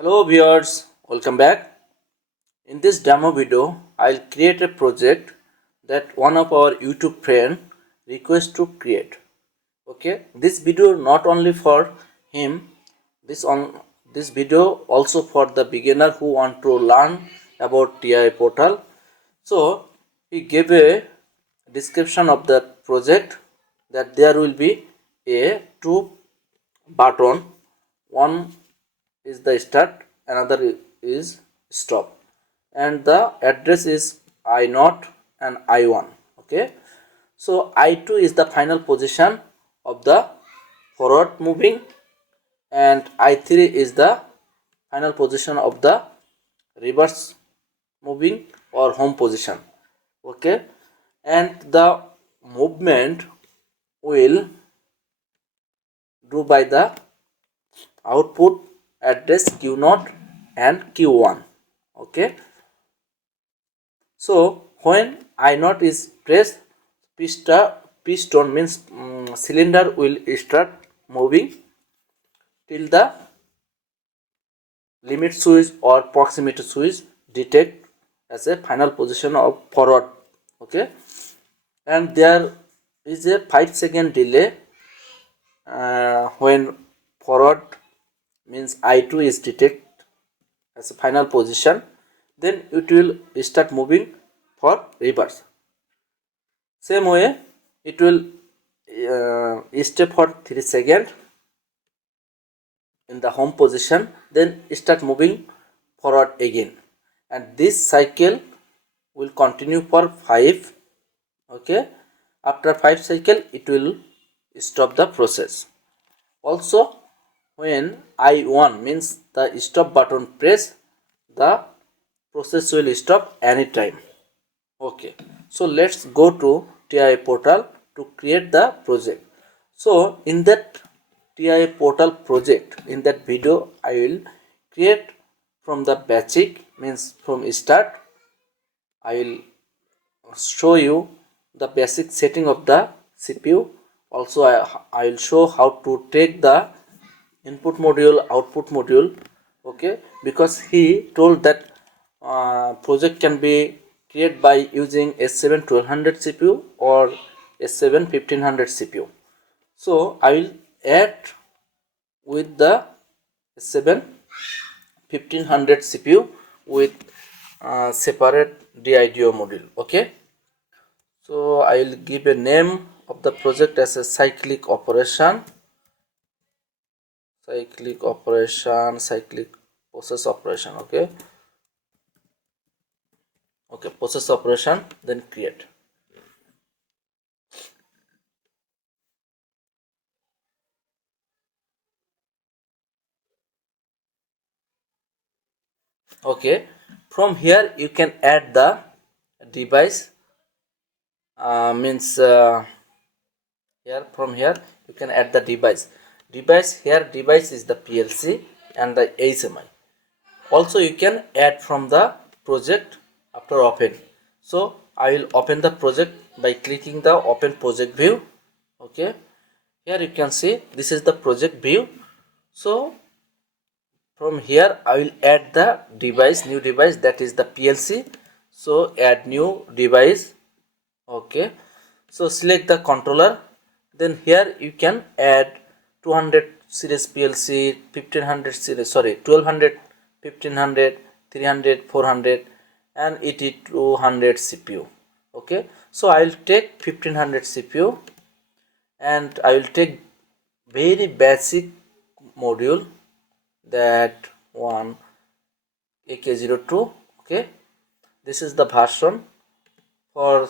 Hello viewers, welcome back. In this demo video, I'll create a project that one of our YouTube friend requests to create. Okay, this video not only for him, this video also for the beginner who want to learn about TI portal. So he gave a description of the project that there will be a two button. One is the start, another is stop, and the address is I0 and I1. Okay, so I2 is the final position of the forward moving, and I3 is the final position of the reverse moving or home position. Okay, and the movement will do by the output address Q0 and Q1. Okay, so when I0 is pressed, piston means cylinder will start moving till the limit switch or proximity switch detect as a final position of forward. Okay, and there is a 5-second delay when forward means I2 is detected as a final position, then it will start moving for reverse. Same way it will stay for 3 seconds in the home position, then start moving forward again, and this cycle will continue for 5. Okay, after 5 cycle it will stop the process. Also, when I1 means the stop button press, the process will stop anytime. Okay, so let's go to TI portal to create the project. So in that TI portal project, in that video I will create from the basic, means from start. I will show you the basic setting of the CPU. Also I will show how to take the input module, output module. Okay, because he told that project can be created by using S7 1200 CPU or S7 1500 CPU. So I will add with the S7 1500 CPU with separate DIDO module. Okay, so I will give a name of the project as a cyclic process operation. Okay, process operation, then create. Okay, from here you can add the device, means here from here you can add the device. Device is the PLC and the HMI. Also you can add from the project after open. So I will open the project by clicking the open project view. Okay, here you can see this is the project view. So from here I will add the device, new device, that is the PLC. So add new device. Okay, so select the controller, then here you can add 200 series PLC, 1500 series, 1200, 1500, 300, 400 and 8200 CPU. Okay, so I will take 1500 CPU and I will take very basic module, that one AK02. Okay, this is the version. For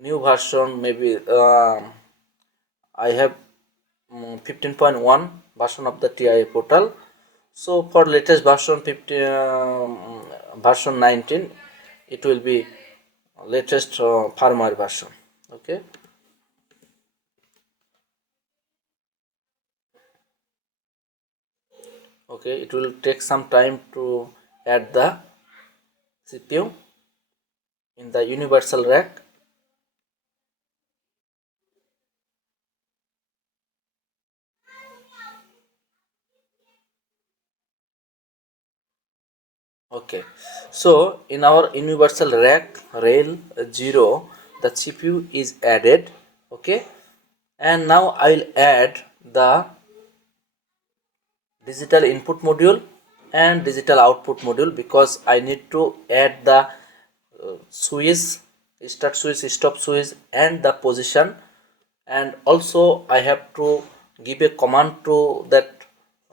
new version maybe I have 15.1 version of the TI portal. So for latest version version 19, it will be latest firmware version. Okay, it will take some time to add the CPU in the universal rack. Okay, so in our universal rack rail 0, the CPU is added. Okay, and now I'll add the digital input module and digital output module, because I need to add the switch, start switch, stop switch, and the position. And also I have to give a command to that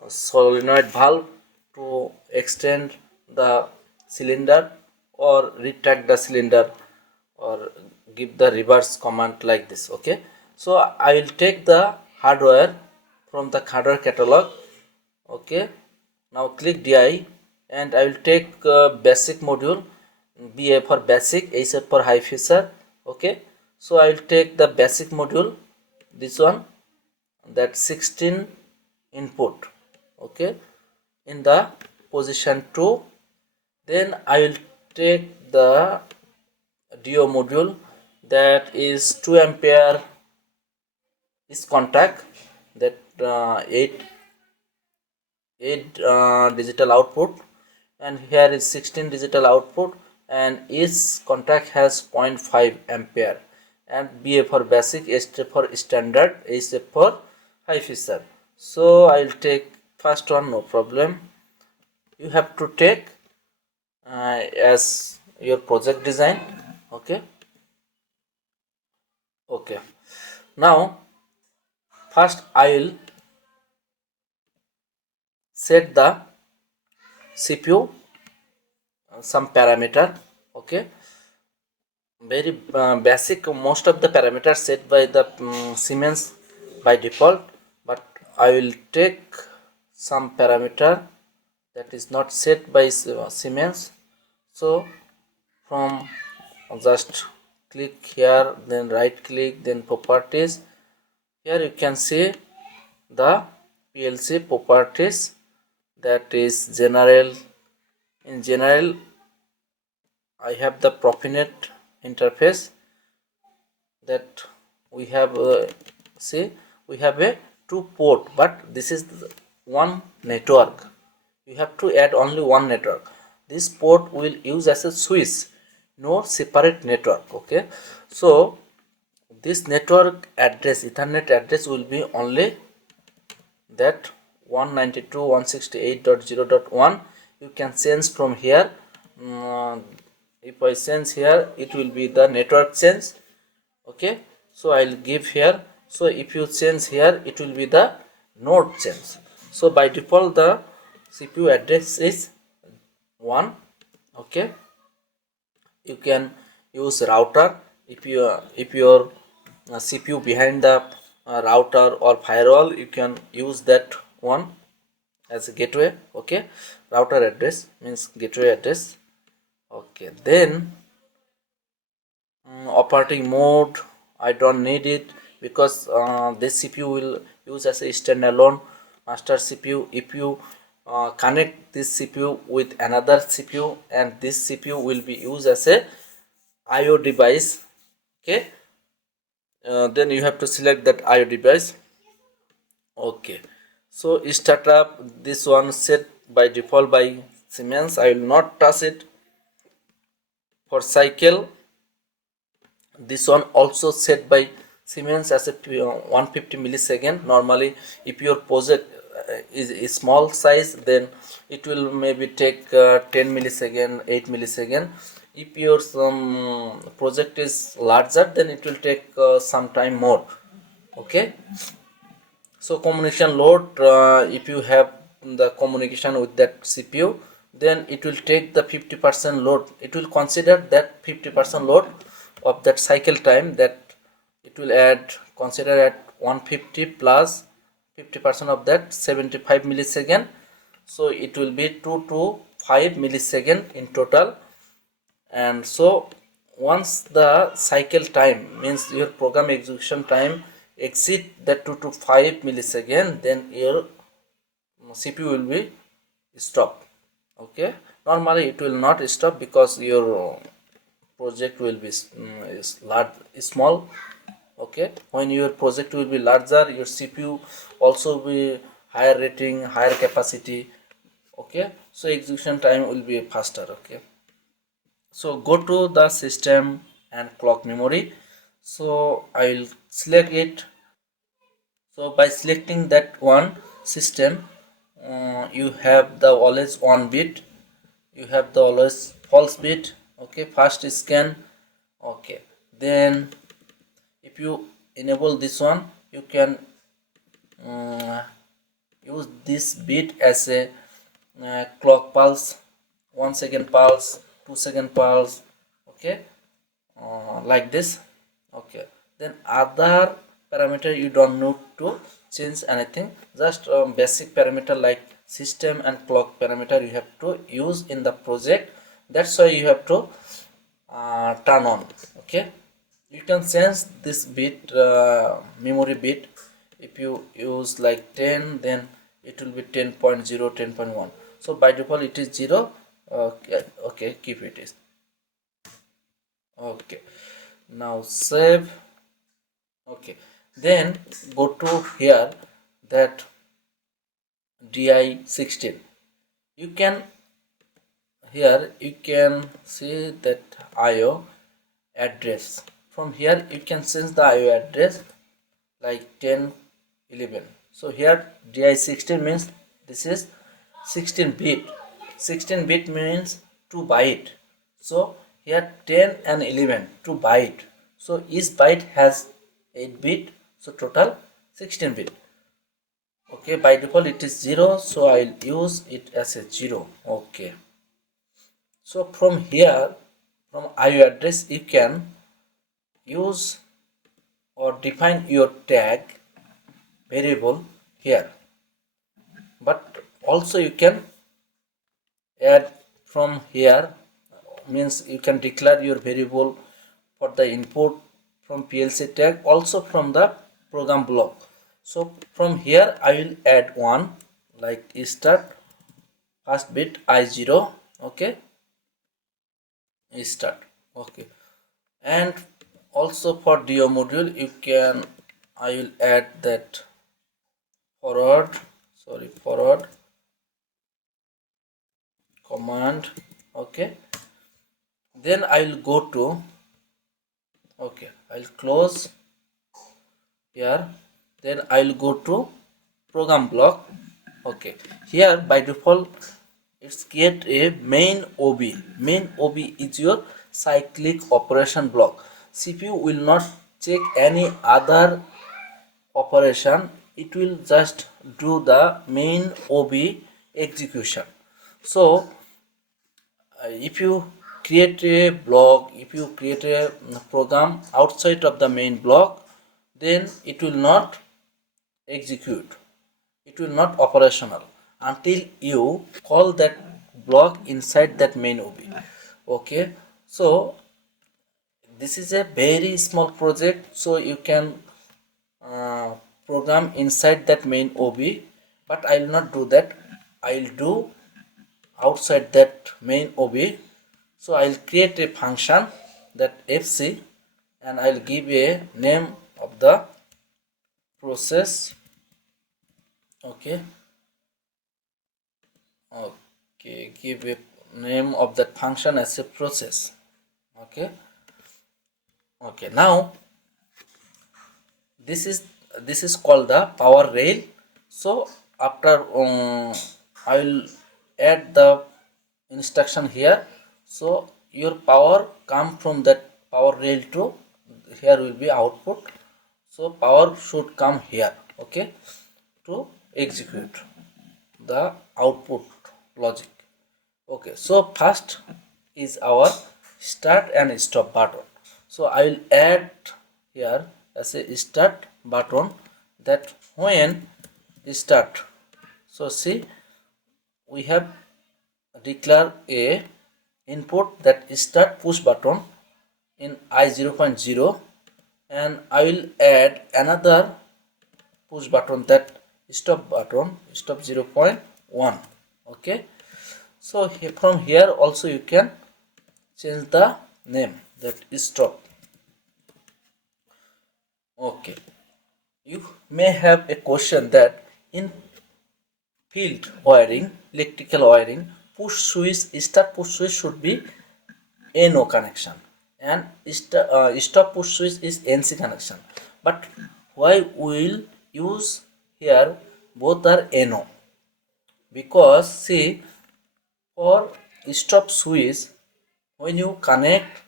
solenoid valve to extend the cylinder or retract the cylinder, or give the reverse command like this. Okay, so I will take the hardware from the hardware catalog. Okay, now click DI, and I will take basic module, BA for basic, A for high feature. Okay, so I will take the basic module, this one, that 16 input. Okay, in the position 2. Then I will take the DO module, that is 2 ampere is contact, that 8 digital output, and here is 16 digital output, and each contact has 0.5 ampere, and BA for basic, S for standard, A for high feature. So I'll take first one, no problem. You have to take as your project design. Okay, okay, now first I'll set the CPU some parameter. Okay, very basic, most of the parameters set by the Siemens by default, but I will take some parameter that is not set by Siemens. So from just click here, then right click, then properties. Here you can see the PLC properties, that is general. In general I have the Profinet interface, that we have see we have a 2 port, but this is one network. You have to add only one network. This port will use as a switch, no separate network. Okay, so this network address, Ethernet address, will be only that 192.168.0.1. you can change from here. If I change here, it will be the network change. Okay, so I'll give here. So if you change here, it will be the node change. So by default the CPU address is 1. Okay, you can use router. If your CPU behind the router or firewall, you can use that one as a gateway. Okay, router address means gateway address. Okay, then operating mode, I don't need it, because this CPU will use as a standalone master CPU. If you connect this CPU with another CPU, and this CPU will be used as a IO device. Okay, then you have to select that IO device. Okay, so startup, this one set by default by Siemens, I will not touch it. For cycle, this one also set by Siemens as a 150 millisecond. Normally if your project is a small size, then it will maybe take 10 millisecond, 8 millisecond. If your project is larger, then it will take some time more. Okay, so communication load, if you have the communication with that CPU, then it will take the 50% load. It will consider that 50% load of that cycle time, that it will add, consider at 150 plus 50% of that, 75 millisecond. So it will be 2 to 5 millisecond in total. And so once the cycle time, means your program execution time, exceed the 2 to 5 millisecond, then your CPU will be stopped. Okay, normally it will not stop, because your project will be is large, small. Okay, when your project will be larger, your CPU also be higher rating, higher capacity. Okay, so execution time will be faster. Okay, so go to the system and clock memory. So I will select it. So by selecting that one system, you have the always one bit, you have the always false bit. Okay, fast scan. Okay, then if you enable this one, you can uh, use this bit as a clock pulse, 1 second pulse, 2 second pulse. Okay, like this. Okay, then other parameter you don't need to change anything, just basic parameter like system and clock parameter you have to use in the project. That's why you have to turn on. Okay, you can change this bit, memory bit. If you use like 10, then it will be 10.0, 10.1. So by default it is 0. Okay, okay, keep it is. Okay, now save. Okay, then go to here, that di16. You can, here you can see that IO address. From here you can change the IO address like 10, 11. So here di16 means this is 16 bit. 16 bit means 2 byte. So here 10 and 11, 2 byte. So each byte has 8 bit, so total 16 bit. Okay, by default it is 0, so I'll use it as a 0. Okay, so from here, from IO address you can use or define your tag variable here, but also you can add from here, means you can declare your variable for the input from PLC tag, also from the program block. So from here I will add one like start, first bit I0. Okay, start. Okay, and also for DO module you can, I will add that forward, sorry, forward command. Okay, then I will go to, okay, I'll close here, then I'll go to program block. Okay, here by default it's create a main OB. Main OB is your cyclic operation block. CPU will not check any other operation, it will just do the main OB execution. So if you create a block, if you create a program outside of the main block, then it will not execute, it will not operational until you call that block inside that main OB. Okay, so this is a very small project, so you can uh, program inside that main OB, but I will not do that, I will do outside that main OB. So I'll create a function that fc, and I'll give a name of the process. Okay, okay, give a name of that function as a process. Okay, okay, now this is called the power rail. So after I will add the instruction here, so your power come from that power rail to here will be output, so power should come here. Okay, to execute the output logic. Okay, so first is our start and stop button. So I will add here as a start button, that when start, so see we have declare a input that start push button in I 0.0, and I will add another push button, that stop button, stop 0.1. Okay, so from here also you can change the name, that stop. Okay, you may have a question that in field wiring, electrical wiring, push switch, start push switch should be NO connection, and stop push switch is NC connection. But why will use here both are NO? Because see, for stop switch, when you connect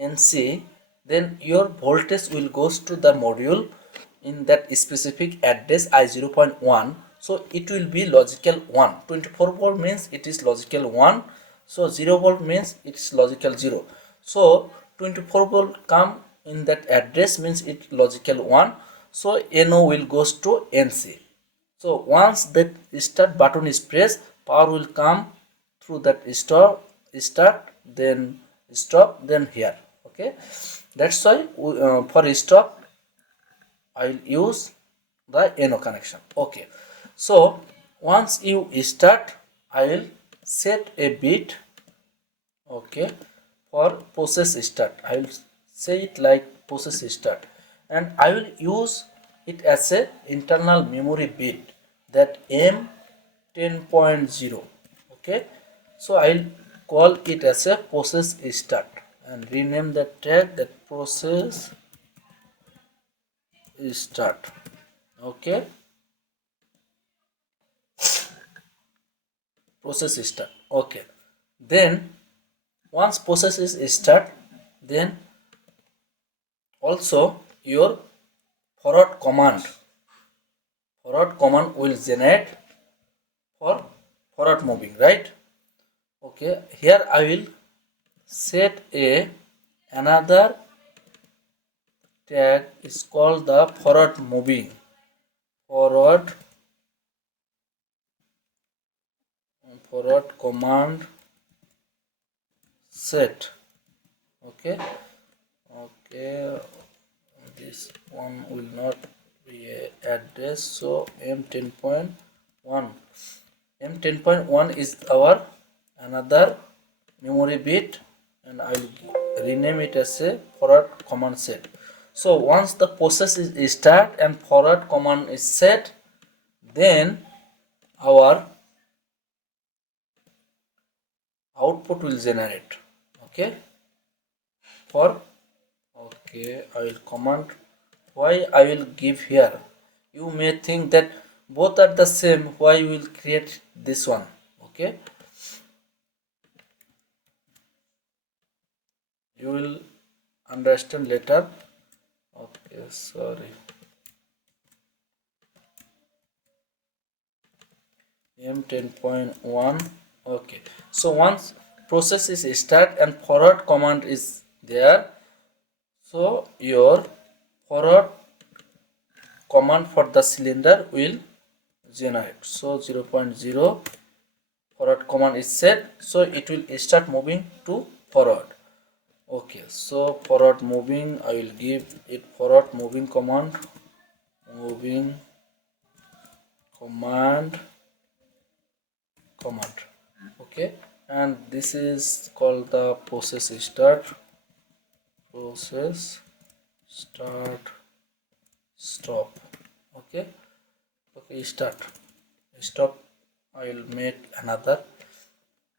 NC, then your voltage will goes to the module in that specific address I0.1. So it will be logical 1. 24 volt means it is logical 1. So 0 volt means it's logical 0. So 24 volt come in that address means it logical 1. So NO will goes to NC. So once that start button is pressed, power will come through that start, then stop, then here. Okay, that's why for stop I will use the NO connection. Okay, so once you start, I will set a bit. Okay, for process start, I will say it like process start, and I will use it as a internal memory bit, that M10.0. okay, so I will call it as a process start and rename the tag that process start. Okay, process start. Okay, then once process is start, then also your forward command will generate for forward moving, right? Okay, here I will set a another tag is called the forward command set. Okay, okay, this one will not be a address, so M10.1 is our another memory bit, and I will rename it as a forward command set. So once the process is start and forward command is set, then our output will generate. Okay, for okay, I will comment why I will give here. You may think that both are the same, why you will create this one. Okay, you will understand later. Okay, sorry. M10.1. okay, so once process is start and forward command is there, so your forward command for the cylinder will generate. So 0.0 forward command is set, so it will start moving to forward. Okay, so forward moving, I will give it forward moving command, okay, and this is called the process start stop. Okay, okay, stop I will make another.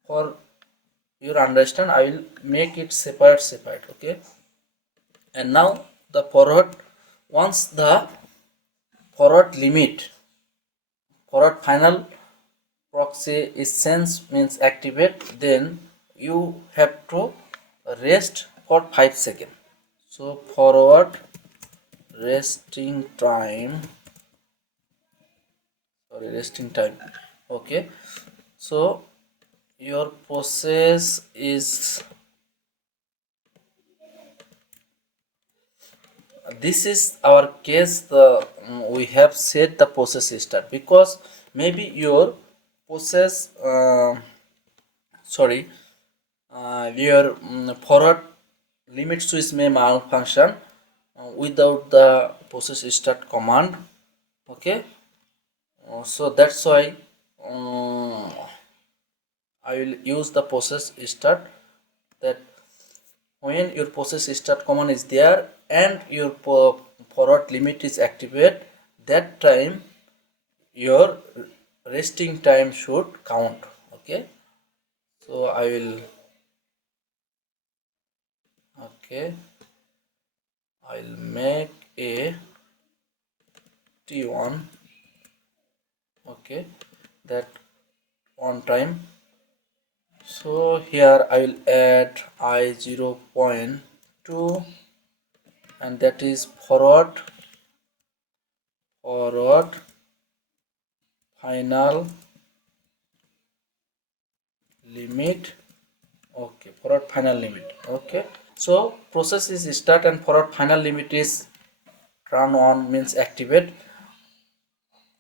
For your understand, I will make it separate. Okay, and now the forward, once the forward final proxy is sense means activate, then you have to rest for 5 seconds. So forward resting time, okay, so your process is, this is our case, the we have set the process start, because maybe your process your forward limit switch may malfunction without the process start command. Okay, so that's why I will use the process start, that when your process start command is there and your forward limit is activated, that time your resting time should count. Okay, so I will, okay, I'll make a T1, okay, that on time. So here I will add I 0.2, and that is forward final limit. Okay, forward final limit. Okay, so process is start and forward final limit is turn on, means activate.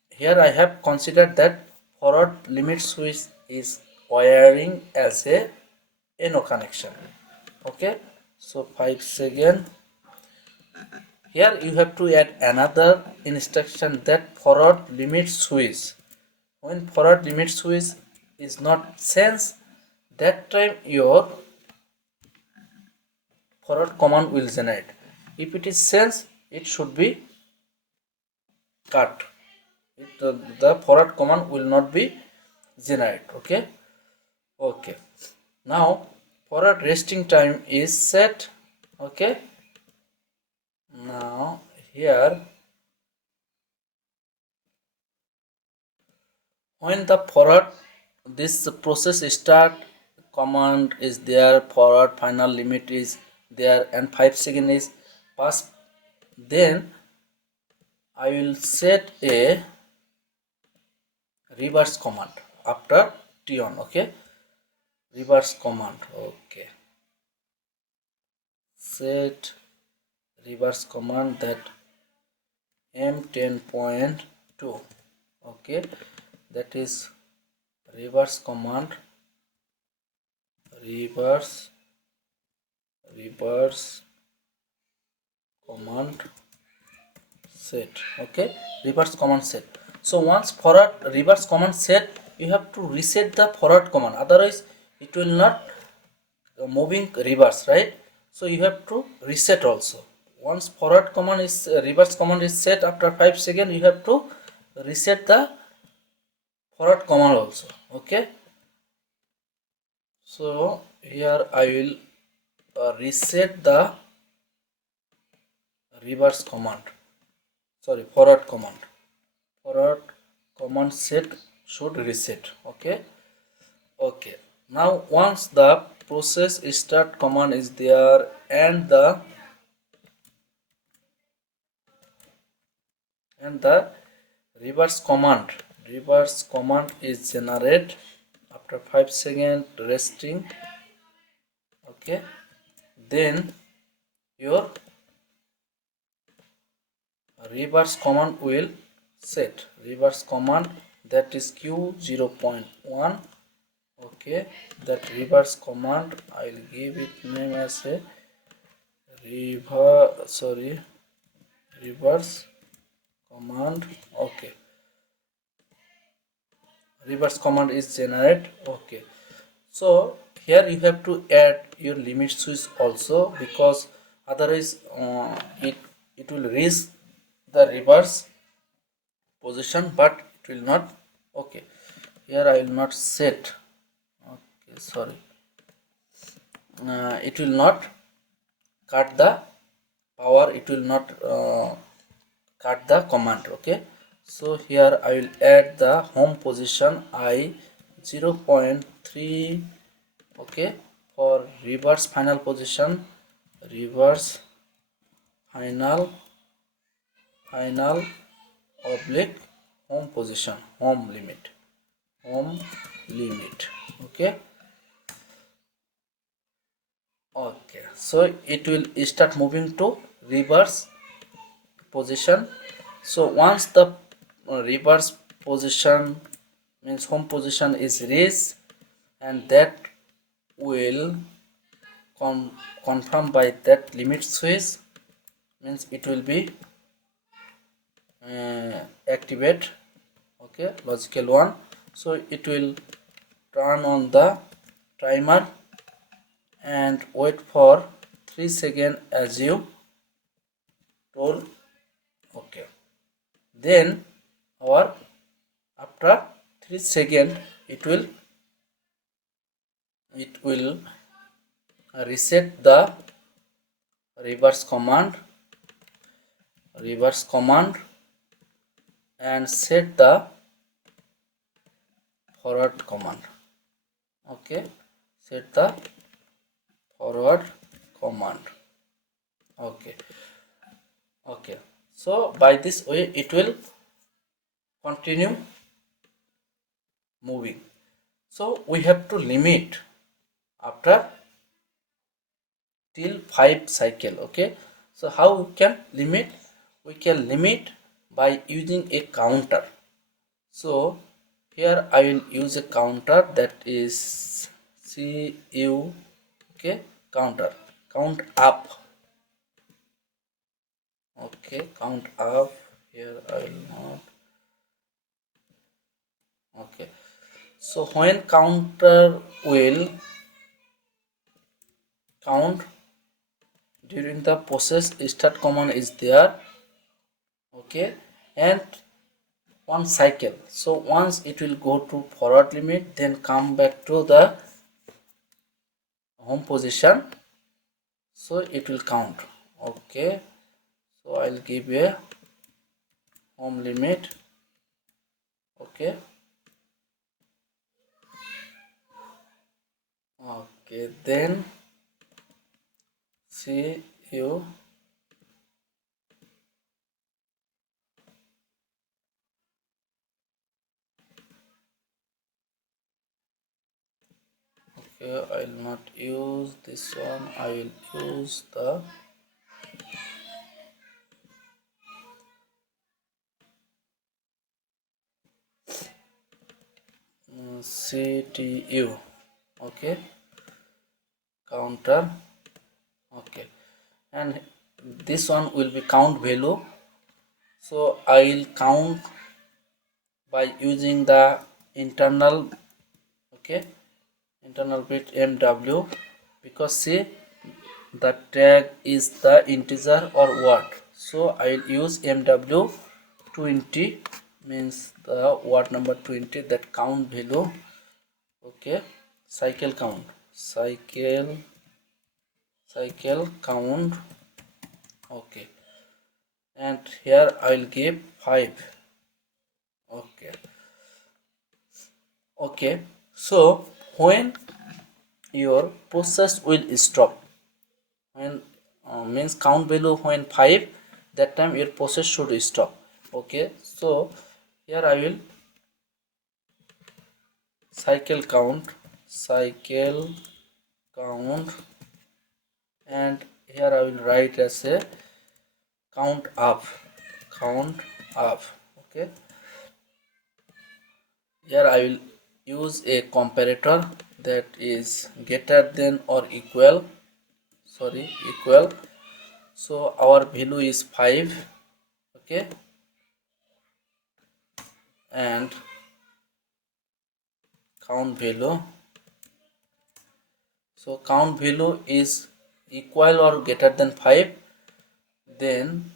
Here I have considered that forward limit switch is wiring as a NO connection. Okay, so 5 seconds. Here you have to add another instruction, that forward limit switch. When forward limit switch is not sensed, that time your forward command will generate. If it is sensed, it should be cut. The forward command will not be generate. Okay. Okay. Now forward resting time is set. Okay. Now here, when the forward this process start, command is there, forward final limit is there, and 5 seconds is passed, then I will set a reverse command after T on. Okay, reverse command. Okay, set reverse command, that M10.2. Okay, that is reverse command, reverse command set. Okay, reverse command set. So once forward reverse command set, you have to reset the forward command, otherwise it will not moving reverse, right? So you have to reset also. Once forward command is reverse command is set, after 5 seconds you have to reset the forward command also. Okay, so here I will reset the reverse command, sorry, forward command set should reset. Okay. Okay, now once the process start command is there, and the reverse command is generated after 5 seconds resting. Okay, then your reverse command will set, reverse command, that is Q 0.1. Okay, that reverse command I'll give it name as a reverse command. Okay, reverse command is generated. Okay, so here you have to add your limit switch also, because otherwise it will reach the reverse position, but it will not. Okay, here I will not set. Okay, sorry, it will not cut the power, it will not cut the command. Okay, so here I will add the home position I 0.3. okay, for reverse final position, reverse final oblique home position, home limit. Okay. Okay, so it will start moving to reverse position. So once the reverse position, means home position, is reached, and that will confirm by that limit switch, means it will be activate. Okay, logical one. So it will turn on the timer and wait for 3 seconds as you told. Okay, then our after 3 second it will reset the reverse command and set the forward command. Okay, set the forward command. Okay, okay, so by this way it will continue moving. So we have to limit after till 5 cycle. Okay, so how we can limit? We can limit by using a counter. So here I will use a counter, that is CU. Okay, counter, count up. Okay, count up. Here I will not. Okay, so when counter will count during the process start command is there. Okay, and one cycle, so once it will go to forward limit, then come back to the home position, so it will count. Okay, so I'll give a home limit. Okay, okay, then see you. Okay, I'll not use this one, I will use the CTU. Okay, counter. Okay, and this one will be count value, so I will count by using the internal. Okay, internal bit MW, because see the tag is the integer or word, so I will use MW 20, means the word number 20, that count value. Okay, cycle count, cycle count. Okay, and here I will give 5. Okay, okay, so when your process will stop, when means count value when 5, that time your process should stop. Okay, so here I will cycle count, and here I will write as a count up. Okay, here I will use a comparator, that is greater than or equal, equal. So our value is 5. Okay, and count value, so count value is equal or greater than 5, then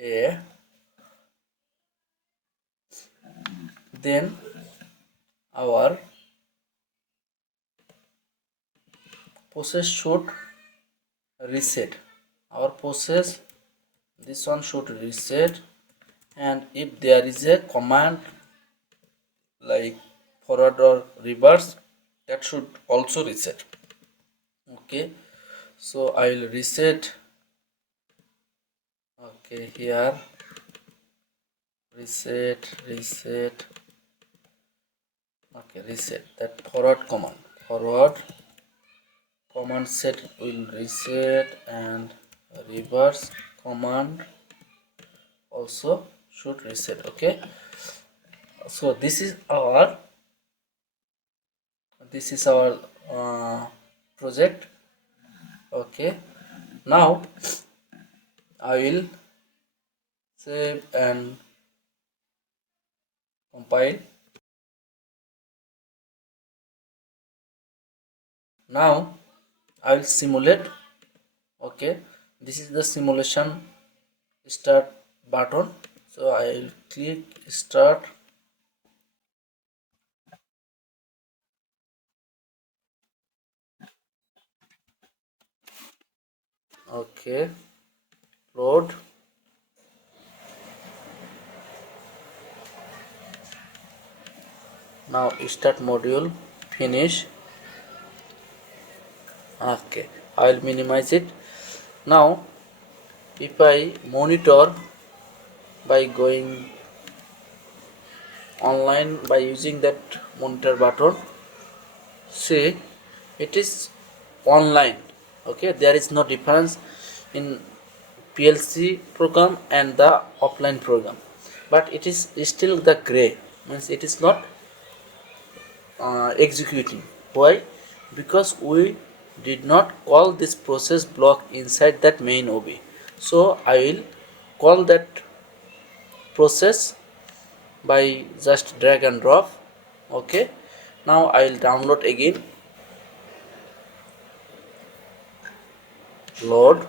a then our process should reset. Our process, this one should reset, and if there is a command like forward or reverse, that should also reset. Okay, so I will reset. Okay, here reset. Okay, reset, that forward command set will reset, and reverse command also should reset. Okay, so this is our project. Okay, now I will save and compile. Now I will simulate. Okay, this is the simulation start button, so I will click start. Okay, load. Now start module, finish. Okay, I will minimize it. Now if I monitor by going online by using that monitor button, see it is online. Okay, there is no difference in PLC program and the offline program, but it is still the gray, means it is not executing. Why? Because we did not call this process block inside that main OB. So I will call that process by just drag and drop. Okay, now I will download again, load.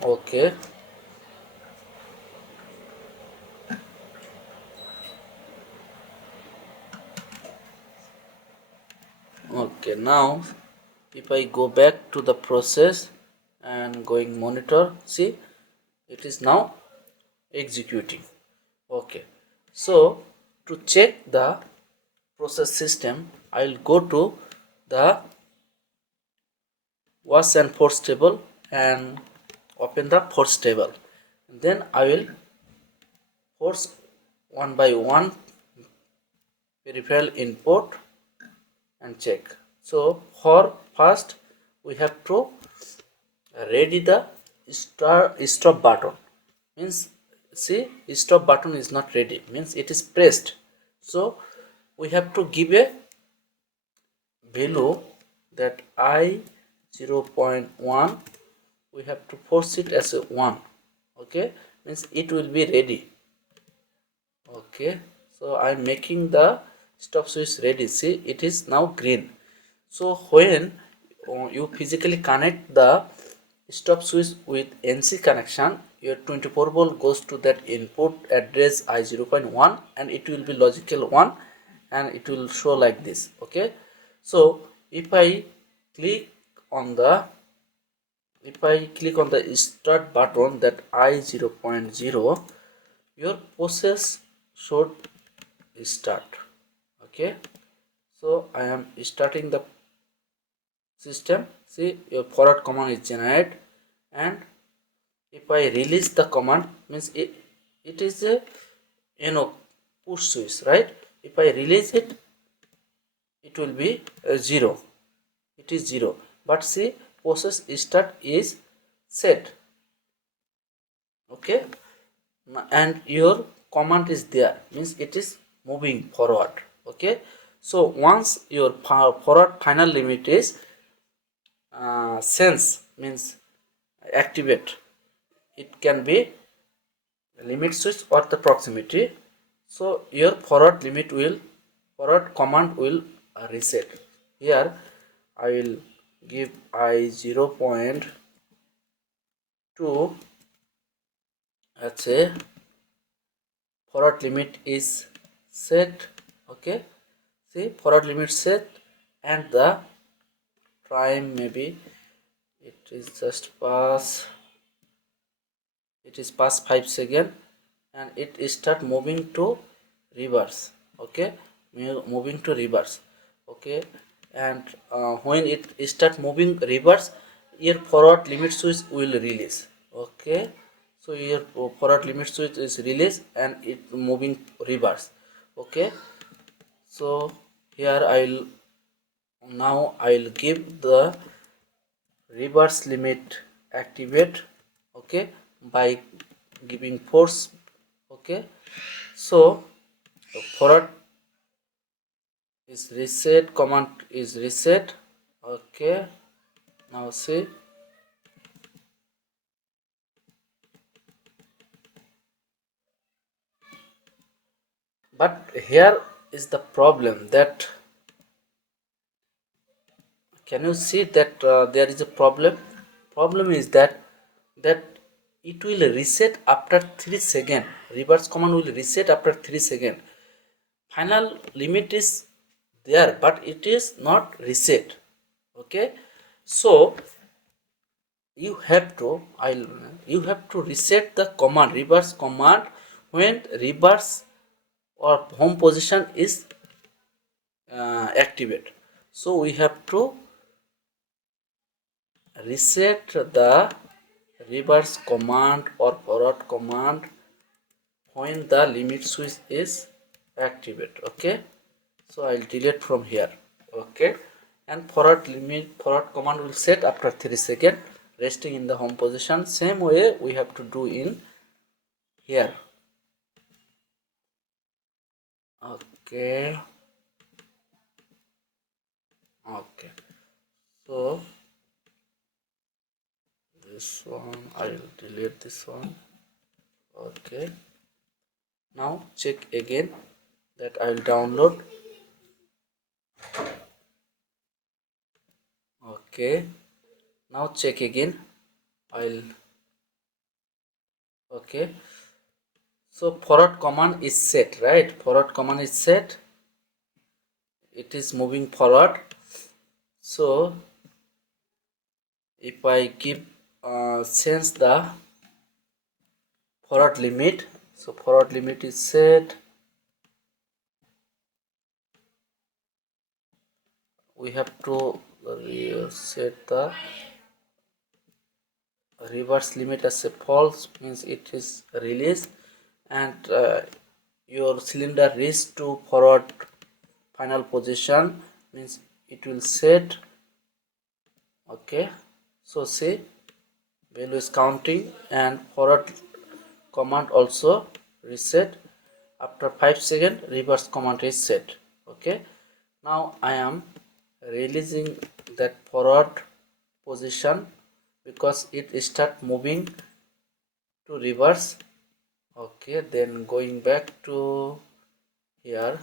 Okay, okay, now if I go back to the process and going monitor, see it is now executing. Okay, so to check the process system, I will go to the wash and force table and open the force table. Then I will force one by one peripheral input and check. So for first we have to ready the stop button, means see stop button is not ready, means it is pressed. So we have to give a value that I 0.1, we have to force it as a 1. Okay, means it will be ready. Okay, so I'm making the stop switch ready. See it is now green. So when you physically connect the stop switch with NC connection, your 24 volt goes to that input address I 0.1 and it will be logical 1 and it will show like this. Okay, so if I click on the start button, that I 0.0, your process should start. Okay, so I am starting the system. See your forward command is generated, and if I release the command, means it is a push switch, right? If I release it, it will be 0. It is 0, but see process start is set. Okay, and your command is there, means it is moving forward. Okay, so once your forward final limit is sense, means activate, it can be limit switch or the proximity. So your forward command will reset. Here I will give I 0.2, let's say forward limit is set. Okay, see forward limit set, and the time maybe it is just pass, it is past 5 seconds, and it start moving to reverse. Okay, moving to reverse. Okay, and when it start moving reverse, your forward limit switch will release. Okay, so your forward limit switch is released and it moving reverse. Okay, so here I'll give the reverse limit activate. Okay, by giving force. Okay, so forward is reset, command is reset. Okay, now see, but here is the problem, that can you see that there is a problem is that it will reset after 3 seconds. Reverse command will reset after 3 seconds. Final limit is there, but it is not reset. Okay, so you have to reset the command, reverse command, when reverse or home position is activate. So we have to reset the reverse command or forward command when the limit switch is activate. Okay, so I'll delete from here. Okay, and forward command will set after 3 seconds resting in the home position. Same way we have to do in here. Okay, okay, so this one I'll delete this one. Okay, now check again that I'll download. Okay, now check again. I'll okay, so forward command is set, right? Forward command is set, it is moving forward. So if I give change the forward limit, so forward limit is set. We have to set the reverse limit as a false, means it is released, and your cylinder reached to forward final position, means it will set. Okay, so see, value is counting and forward command also reset. After 5 seconds reverse command is set. Okay, now I am releasing that forward position because it start moving to reverse. Okay, then going back to here.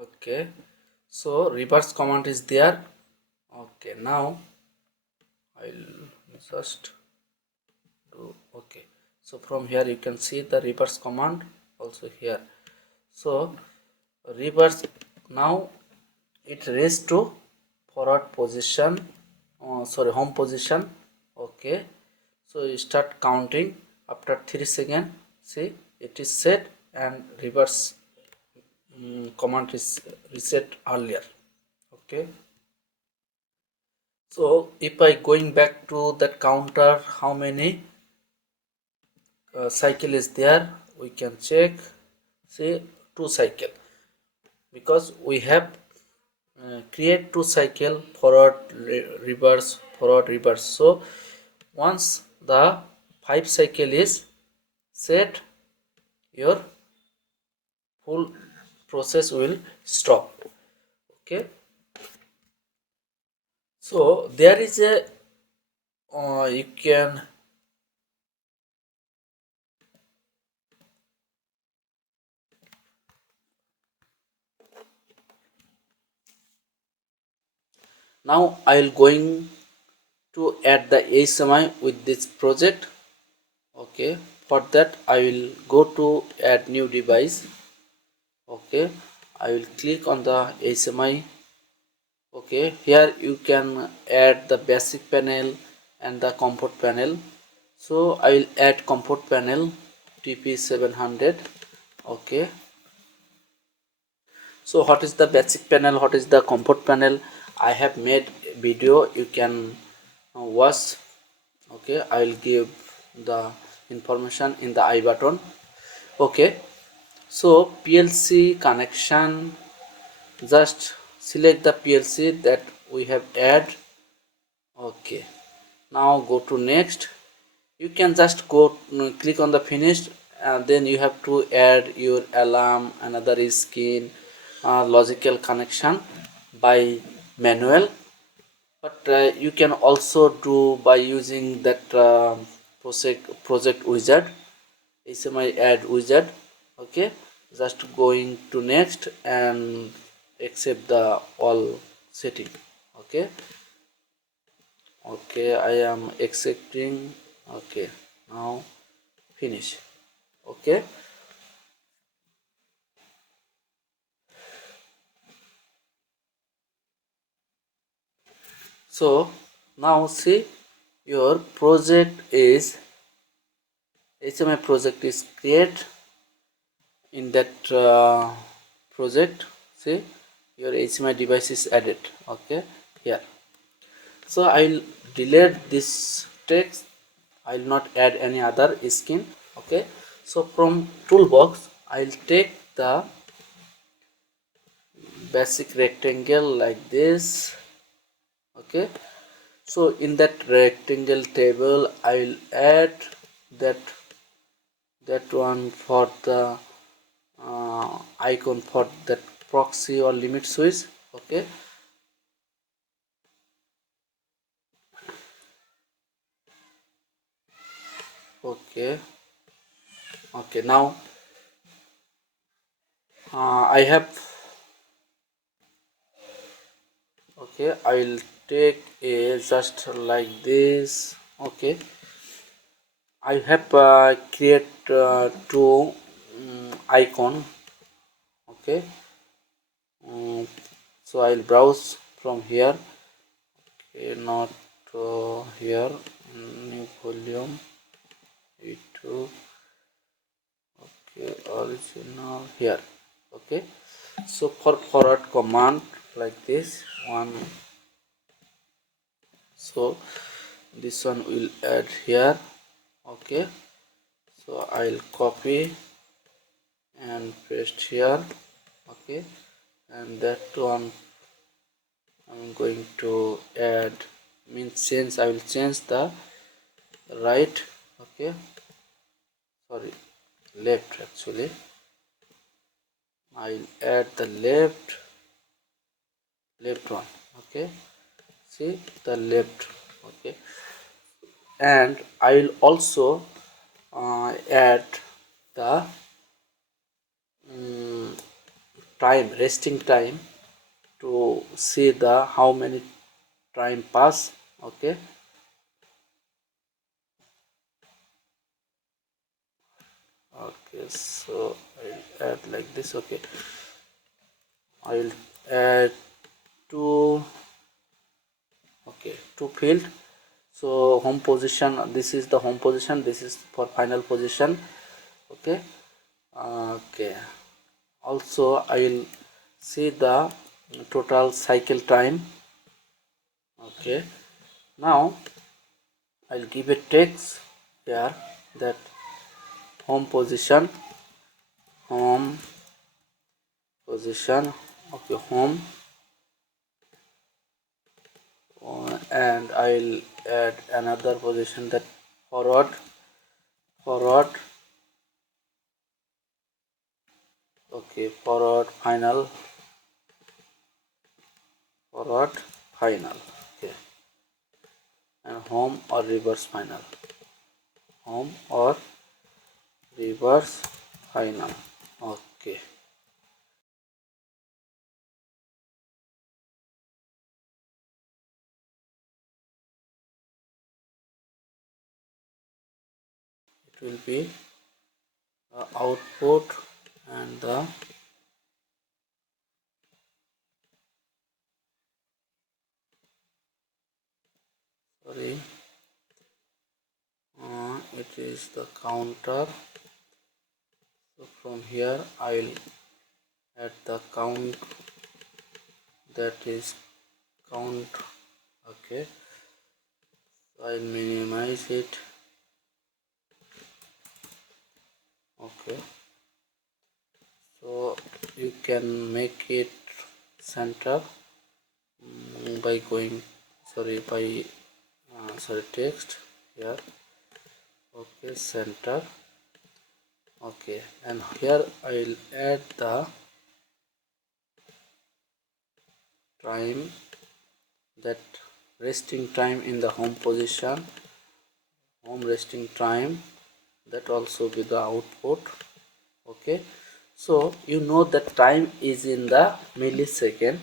Okay, so reverse command is there. Okay, now I'll just do. Okay, so from here you can see the reverse command also here. So reverse, now it raised to forward position, sorry, home position. Okay, so you start counting after 3 seconds. See, it is set and reverse command is reset earlier. Okay, so if I going back to that counter, how many cycle is there, we can check. See, 2 cycle, because we have create 2 cycle, forward reverse, forward reverse. So once the 5 cycle is set, your full process will stop. Okay, so there is a you can now I'll going to add the HMI with this project. Okay, for that I will go to add new device. Okay, I will click on the HMI. Okay, here you can add the basic panel and the comfort panel. So I will add comfort panel TP700. Okay, so what is the basic panel, what is the comfort panel, I have made video, you can watch. Okay, I will give the information in the I button. Okay, so PLC connection, just select the PLC that we have add. Okay, now go to next. You can just go click on the finished, and then you have to add your alarm, another skin, logical connection by manual, but you can also do by using that project wizard, HMI add wizard. Okay, just going to next and accept the all setting. Okay, okay, I am accepting. Okay, now finish. Okay, So now see, your project is HMI project is create. In that project, see, your HMI device is added. Okay, here. So I'll delete this text. I'll not add any other skin. Okay, so from toolbox I'll take the basic rectangle like this. Okay, so in that rectangle table I'll add that one for the icon for that proxy or limit switch. Okay, okay, okay. Now I have, okay, I'll take a just like this. Okay, I have create two icon. Okay, so I'll browse from here. Okay, not here, new volume e2. Okay, original here. Okay, so for forward command like this one, so this one will add here. Okay, so I'll copy and paste here. Okay, and that one I'm going to add, means change, I will change the right. Okay, sorry, left actually. I'll add the left one. Okay, see the left. Okay, and I'll also add the time, resting time, to see the how many time pass. Okay, okay, so I'll add like this. Okay, I'll add two. Okay, two field. So home position, this is the home position, this is for final position. Okay, okay, also I'll see the total cycle time. Okay, now I'll give a text here that home position, home position. Okay, home, and I'll add another position, that forward, forward. Okay, forward final, forward final. Okay, and home or reverse final, home or reverse final. Okay, it will be the output and the, sorry, it is the counter. So from here I'll add the count, that is count. Okay, so I'll minimize it. Okay, so you can make it center by going, sorry, by sorry, text here. Okay, center. Okay, and here I'll add the time, that resting time in the home position, home resting time, that also be the output. Okay, so you know that time is in the millisecond,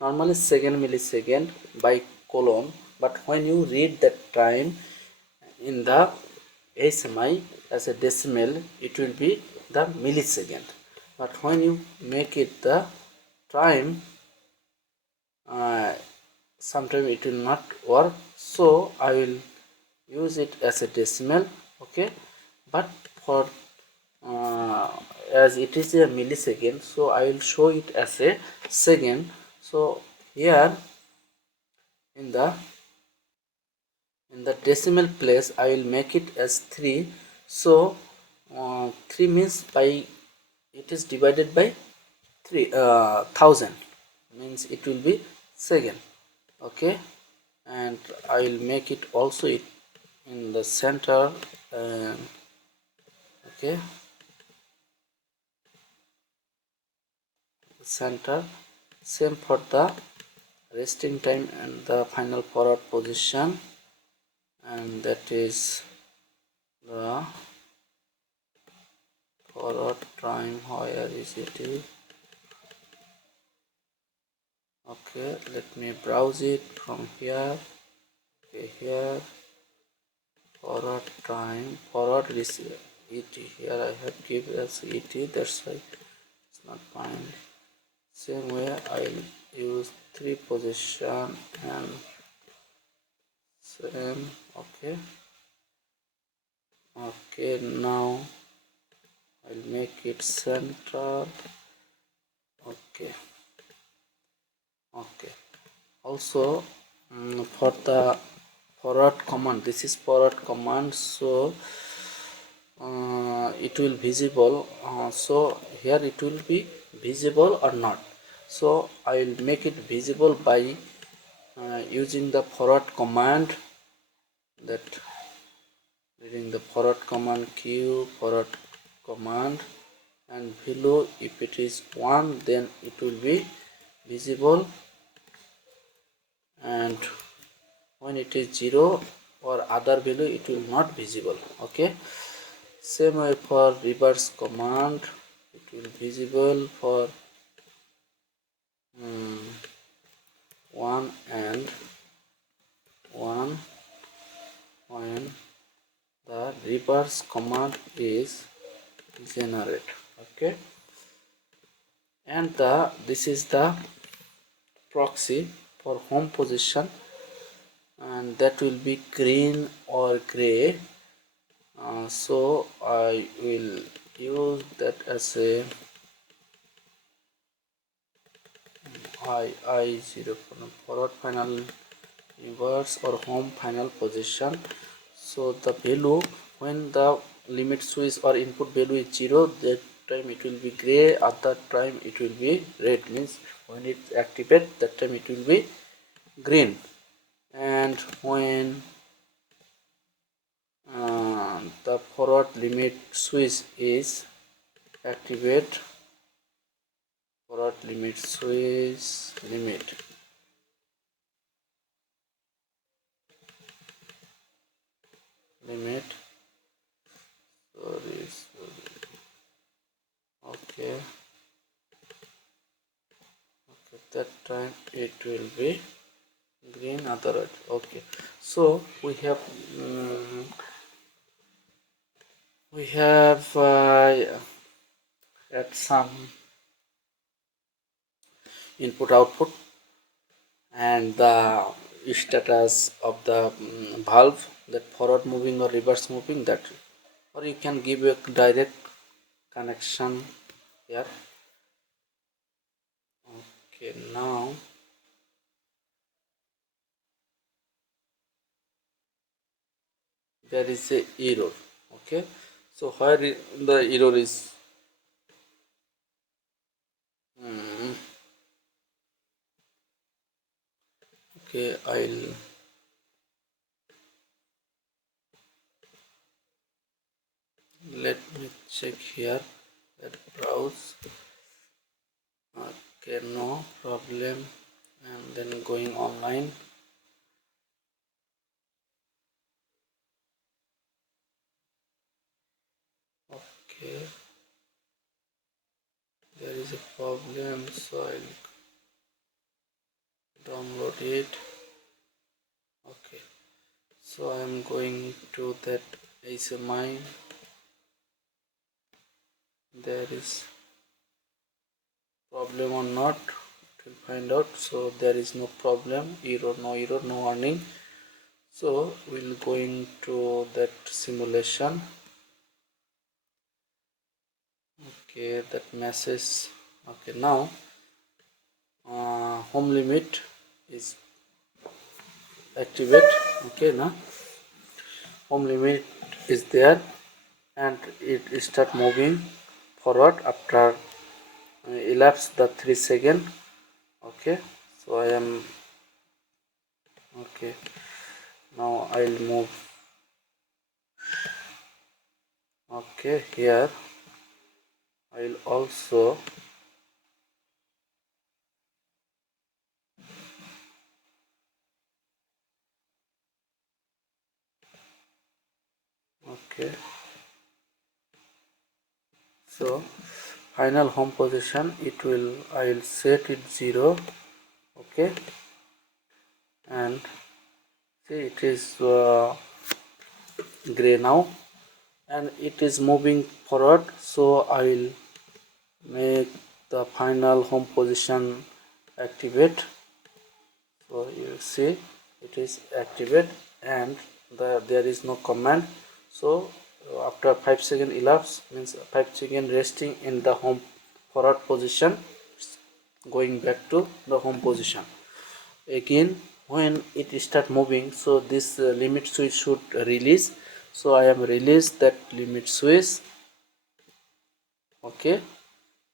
normally second, millisecond by colon, but when you read that time in the HMI as a decimal, it will be the millisecond, but when you make it the time sometimes it will not work, so I will use it as a decimal. Okay, but for as it is a millisecond, so I will show it as a second. So here in the decimal place I will make it as 3. So 3 means by it is divided by 3 1000 means it will be second. Okay, and I will make it also it in the center. Okay, center. Same for the resting time and the final forward position, and that is the forward time. Where is it? Okay, let me browse it from here. Okay, here forward time, forward is et. Here I have given as et, that's why it's not fine. Same way I'll use 3 position and same. Okay, okay, now I'll make it center. Okay, okay. Also for the forward command, this is forward command, so it will visible. So here it will be visible or not, so I will make it visible by using the forward command, that reading the forward command q forward command, and value if it is 1 then it will be visible, and when it is 0 or other value it will not visible. Okay, same way for reverse command, it will visible for 1 and 1 when the reverse command is generate. Okay, and this is the proxy for home position, and that will be green or gray. So I will use that as a I0 forward final reverse or home final position. So the value when the limit switch or input value is 0, that time it will be gray, at that time it will be red, means when it activate that time it will be green, and when the forward limit switch is activate, forward limit switch limit sorry. Okay, okay, that time it will be green, otherwise. Okay, so we have at some input output and the status of the valve, that forward moving or reverse moving, that, or you can give a direct connection here. Okay, now there is a error. Okay, so where the error is, okay, let me check here, that browse. Okay, no problem, and then going online. Okay, there is a problem, so I'll download it. Okay, so I'm going to that HMI. There is problem or not, will find out. So there is no problem, error, no warning. So we'll going to that simulation. Okay, that message. Okay, now home limit is activate. Okay, now home limit is there and it start moving forward after elapse the 3 second. Okay, so I am okay. Now I'll move. Okay, here I'll also okay. So final home position, it will, I'll set it 0. Okay, and see it is gray now and it is moving forward, so I will make the final home position activate. So you see it is activate and there is no command. So after 5 seconds elapse, means 5 seconds resting in the home forward position, going back to the home position again. When it start moving, so this limit switch should release. So I am release that limit switch. Okay,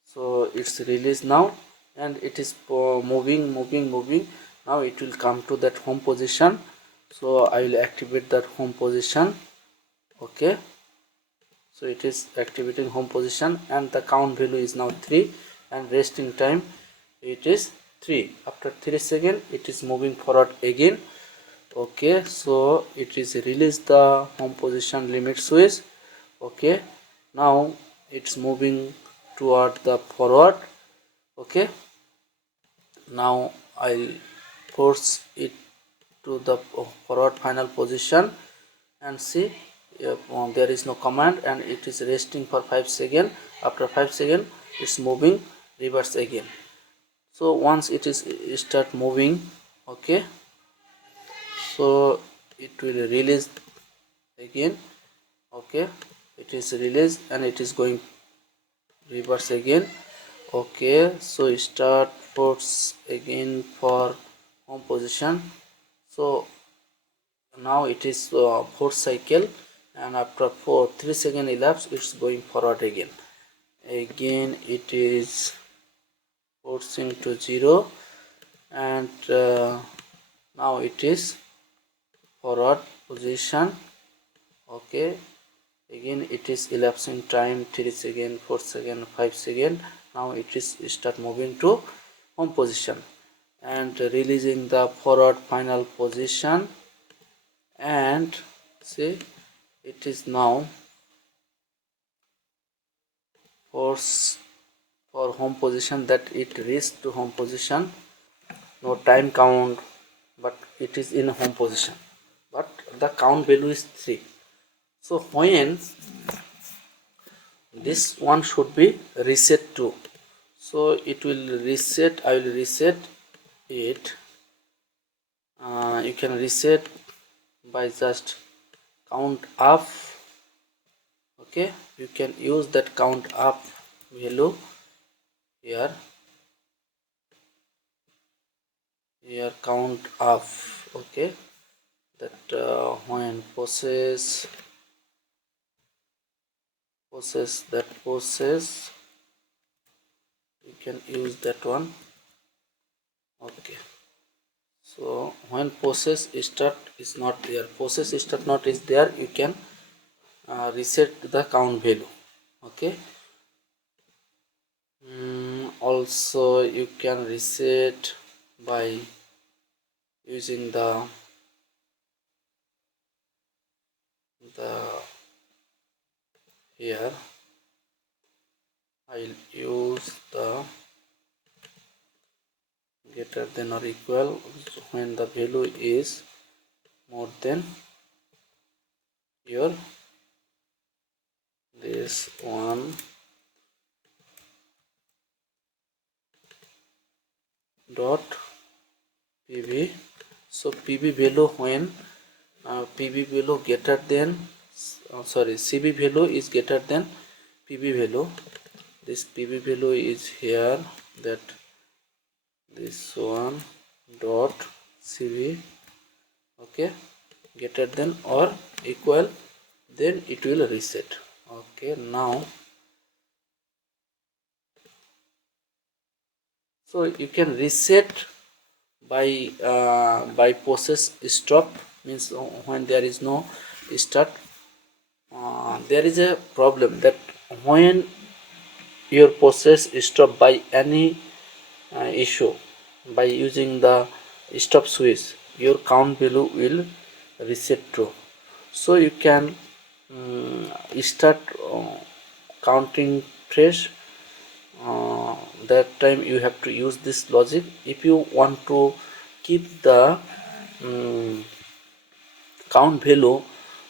so it's released now and it is moving. Now it will come to that home position, so I will activate that home position. Okay, so it is activating home position and the count value is now 3 and resting time it is 3. After 3 seconds it is moving forward again. Okay, so it is release the home position limit switch. Okay, now it's moving toward the forward. Okay, now I'll force it to the forward final position and see if there is no command and it is resting for 5 seconds. After 5 seconds it's moving reverse again. So once it is start moving, okay, so it will release again. Okay, it is released and it is going reverse again. Okay, so start force again for home position. So now it is fourth cycle and after 3 seconds elapse it's going forward again. It is forcing to 0 and now it is forward position. Okay, again it is elapsing time 3 seconds, 4 seconds, 5 seconds. Now it is start moving to home position and releasing the forward final position and see it is now force for home position that it reached to home position. No time count, but it is in home position, but the count value is 3. So when this one should be reset to, so it will reset, I will reset it. You can reset by just count up. Okay, you can use that count up value here count up. Okay, that when process you can use that one. Okay, so when process start is not there, process start not is there, you can reset the count value. Okay, also you can reset by using the here I'll use the greater than or equal when the value is more than your this one. dot pv. So pv value when pv value greater than cv value is greater than pv value. This pv value is here, that this one dot cv, okay, greater than or equal, then it will reset. Okay, now so you can reset by process stop, means when there is no start. There is a problem that when your process stop by any issue, by using the stop switch, your count value will reset true. So you can start counting fresh. That time you have to use this logic. If you want to keep the um, count value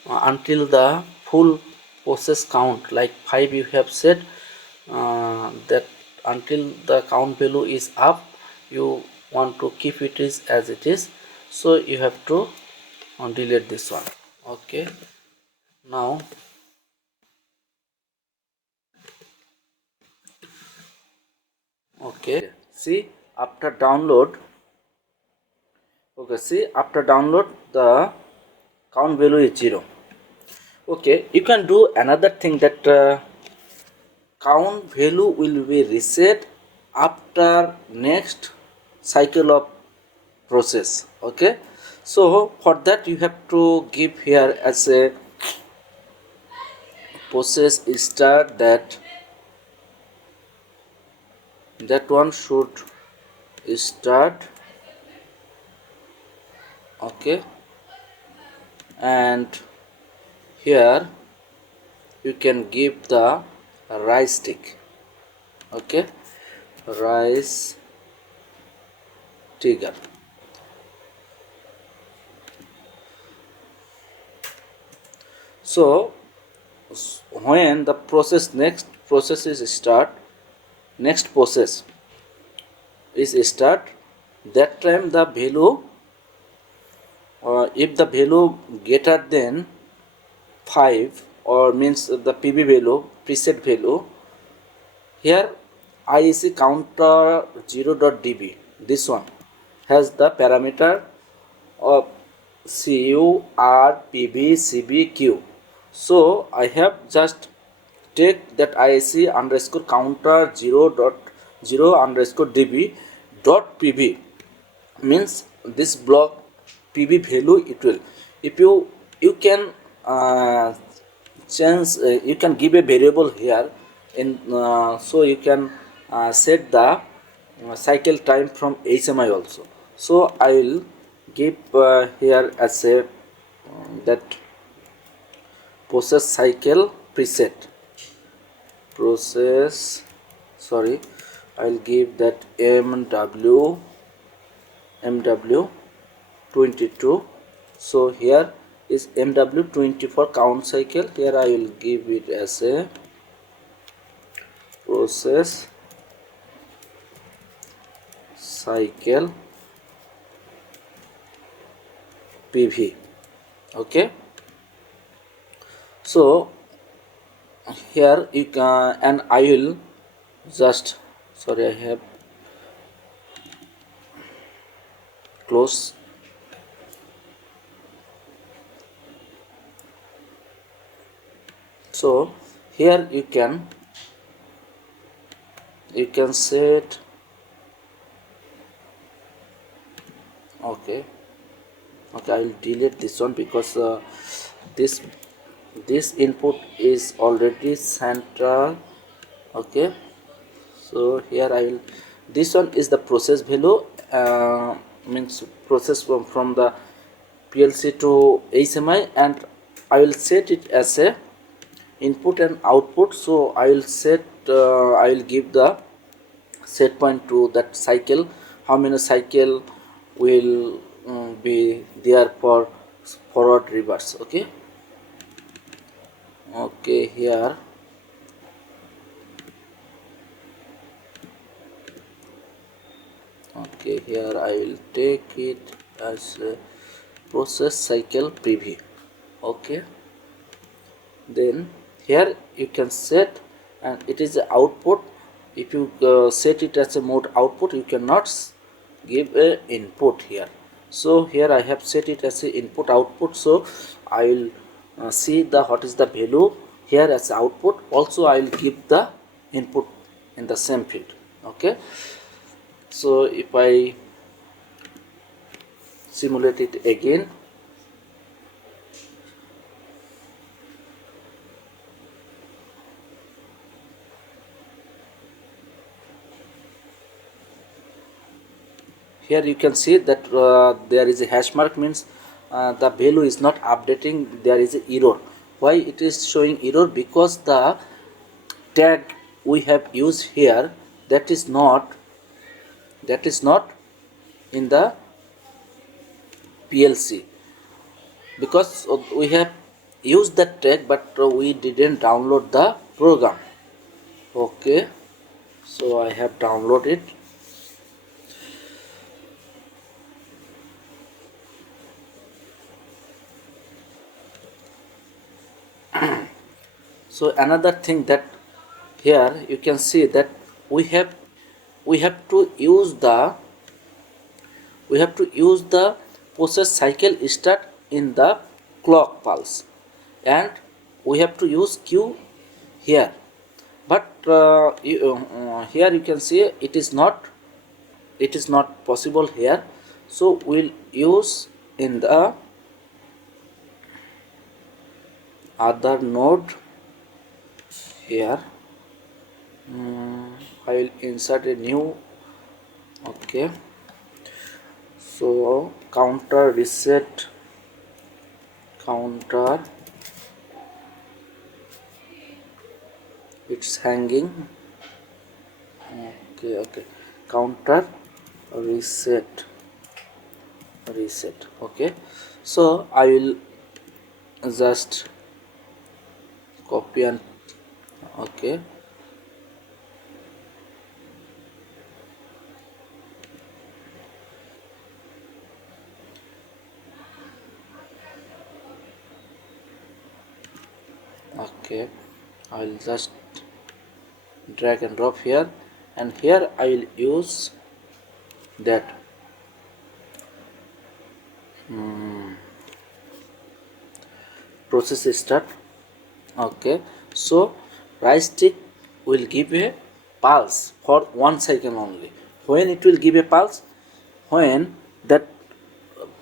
until the full process count, like 5 you have said, that until the count value is up, you want to keep it is as it is, so you have to delete this one. Okay, now okay, see after download, okay, see after download the count value is 0. Okay, you can do another thing, that count value will be reset after next cycle of process. Okay, so for that you have to give here as a process start, that one should start. Okay, and here you can give the rise tick. Okay, rise trigger. So when the next process is start, next process is start, that time the value, if the value greater than 5, or means the pv value, preset value, here IEC counter 0.db, this one has the parameter of CU, R, PV, CB, Q. So I have just take that IEC underscore counter 0.0 underscore db dot pv, means this block pv value it will. If you can change, you can give a variable here in, so you can set the cycle time from HMI also. So I will give here as a that process cycle preset, process, sorry, I'll give that mw 22. So here is mw20 for count cycle. Here I will give it as a process cycle pv. Okay, so here you can, and I will just, sorry, I have close. So here you can set, okay, I will delete this one because this input is already central. Okay, so here I will, this one is the process value, means process from the PLC to HMI, and I will set it as a input and output. So I will set, I will give the set point to that cycle, how many cycle will be there for forward reverse. Okay, okay, here Okay, here I will take it as a process cycle preview. Okay, then here you can set, and it is the output. If you set it as a mode output, you cannot give a input here. So here I have set it as a input output, so I will see the what is the value here as output. Also I will give the input in the same field. Okay, so if I simulate it again, here you can see that there is a hash mark, means the value is not updating, there is a error. Why it is showing error? Because the tag we have used here, that is not in the PLC, because we have used that tag but we didn't download the program. Okay, so I have downloaded. So another thing that here you can see that we have to use the process cycle start in the clock pulse, and we have to use Q here, but here you can see it is not possible here. So we'll use in the other node here. I will insert a new. Okay, so counter reset, counter, it's hanging. Okay, counter reset. Okay, so I will just copy and okay, I will just drag and drop here, and here I will use that process start. Okay, so right stick will give a pulse for 1 second only. When it will give a pulse? When that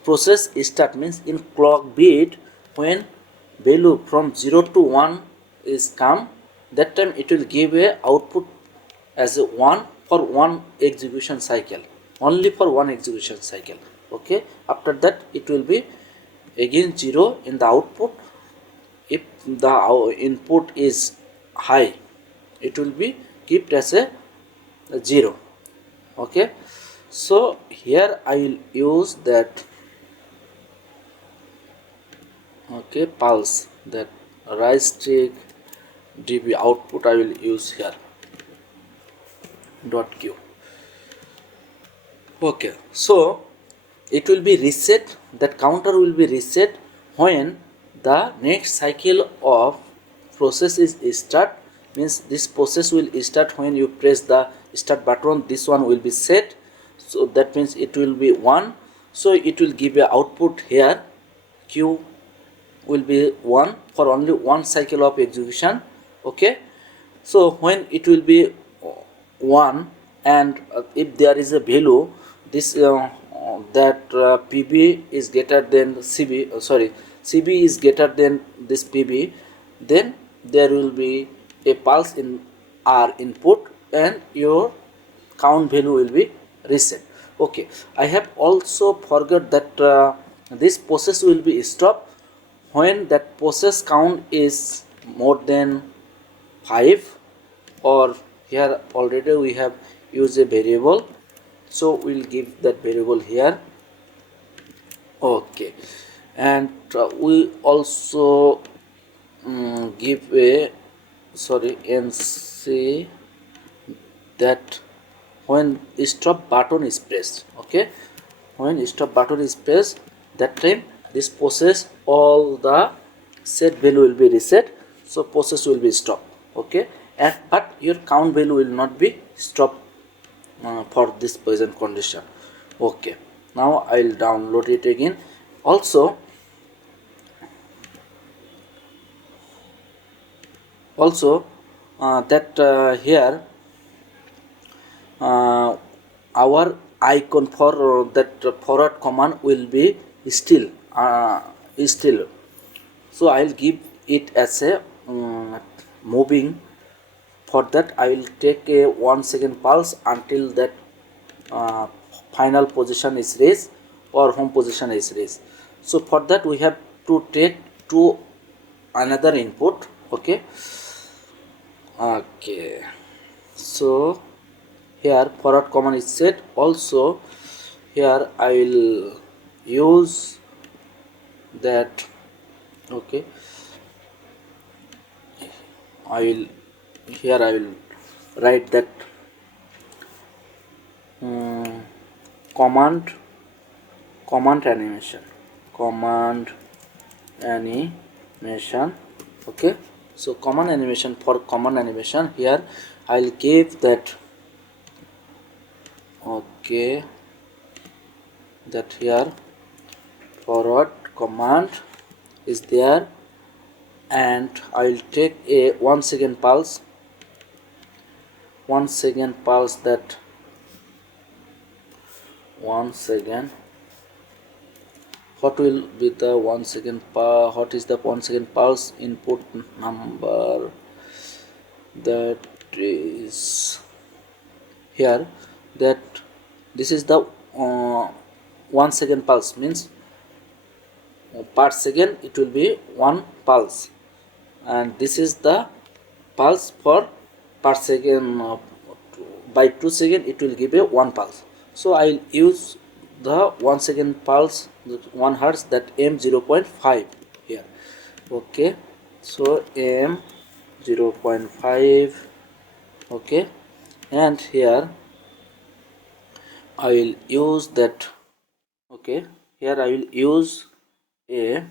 process start, means in clock beat, when value from 0 to 1 is come, that time it will give a output as a 1 for 1 execution cycle, only for 1 execution cycle. Okay, after that it will be again 0 in the output. If the input is high, it will be kept as a 0. Okay, so here I will use that pulse, that right stick db output I will use here .q. Okay, so it will be reset, that counter will be reset when the next cycle of process is start, means this process will start when you press the start button. This one will be set, so that means it will be 1, so it will give a output here. Q will be 1 for only 1 cycle of execution. Okay, so when it will be 1, and if there is a value, this that PB is greater than CB, CB is greater than this PB, then there will be a pulse in R input and your count value will be reset. Okay, I have also forgot that this process will be stopped when that process count is more than 5, or here already we have used a variable, so we'll give that variable here. Okay, and we also give a nc that when stop button is pressed. Okay, when stop button is pressed, that time this process all the set value will be reset, so process will be stopped. Okay, and but your count value will not be stopped for this present condition. Okay, now I'll download it again. Also that here uh, our icon for that forward command will be still still. So I'll give it as a moving. For that I will take a 1 second pulse until that uh, final position is raised or home position is raised. So for that we have to take to another input. Okay, okay, so here forward command is set. Also here I will use that. Okay, I will here I will write that um, command animation, command animation. Okay, so command animation, for command animation here I'll give that. Okay, that here forward command is there, and I'll take a 1 second pulse, 1 second pulse, that 1 second. What will be the 1 second pulse? What is the 1 second pulse input number? That is here, that this is the 1 second pulse, means per second it will be 1 pulse, and this is the pulse for per second. By 2 seconds it will give a 1 pulse. So I'll use the 1 second pulse, 1 hertz, that m 0.5 here. Okay, so m 0.5. okay, and here I will use that. Okay, here I will use a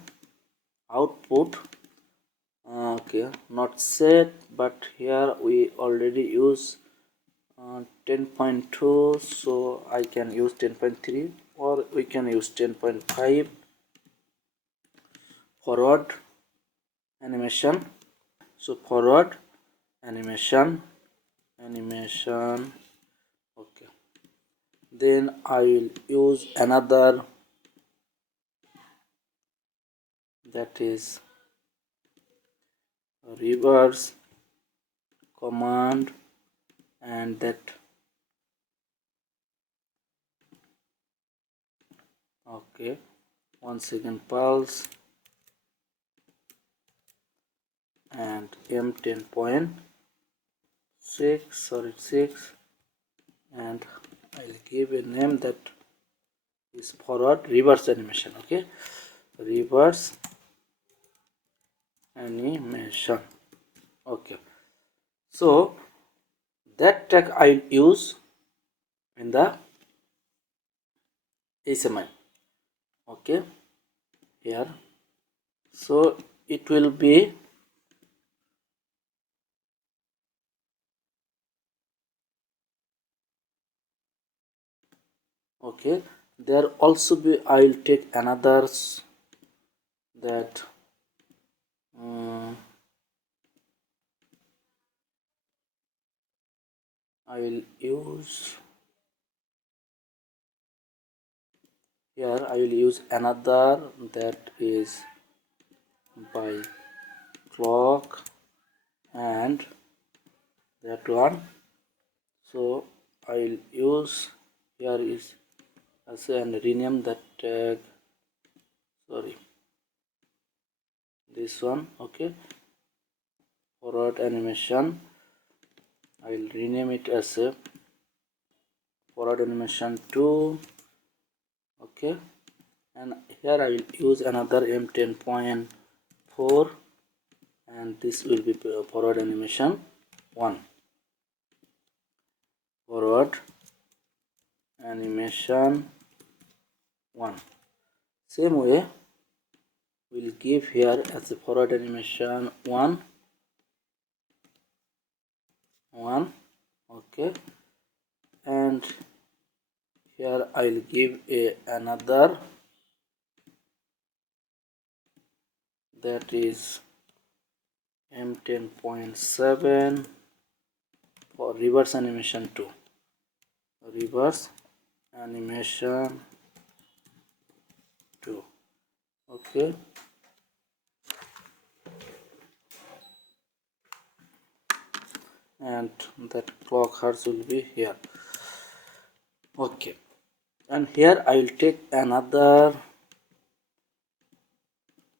output. Okay, not set, but here we already use 10.2, so I can use 10.3, or we can use 10.5 forward animation. So forward animation. Okay, then I will use another, that is reverse command, and that. Okay, 1 second pulse and m 10.6, sorry, 6, and I'll give a name that is forward reverse animation. Okay, reverse animation. Okay, so that tag I'll use in the HMI. Okay, here, so it will be. Okay, there also be, I will take another, that I will use here, I will use another, that is by clock, and that one. So I will use here is as, and rename that tag, sorry, this one. Okay, forward animation, I will rename it as a forward animation 2. Okay, and here I will use another m 10.4, and this will be forward animation 1. Forward animation 1. Same way we'll give here as a forward animation 1. Okay, and here I'll give another, that is M10.7 for reverse animation 2. Reverse animation 2. Okay, and that clock hertz will be here. Okay, and here I will take another.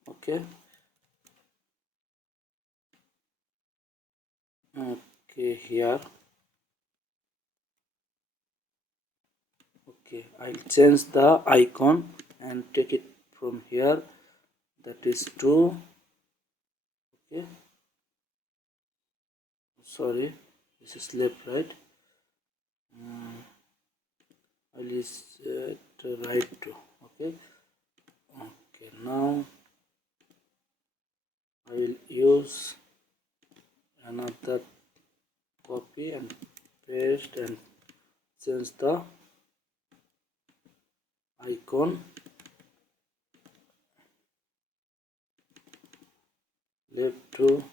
Okay, here. Okay, I'll change the icon and take it from here, that is 2. Okay, sorry, this is left, right? I'll use right 2. Okay, now I will use another copy and paste and change the icon left to.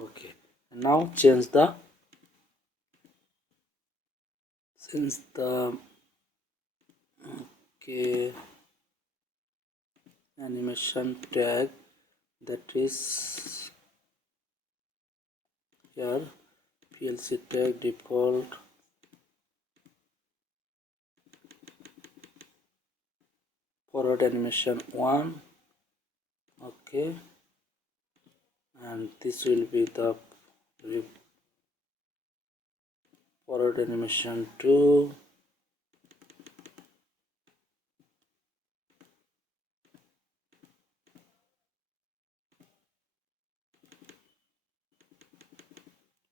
Okay, now change the okay animation tag, that is here PLC tag default forward animation 1. Okay, and this will be the forward animation 2.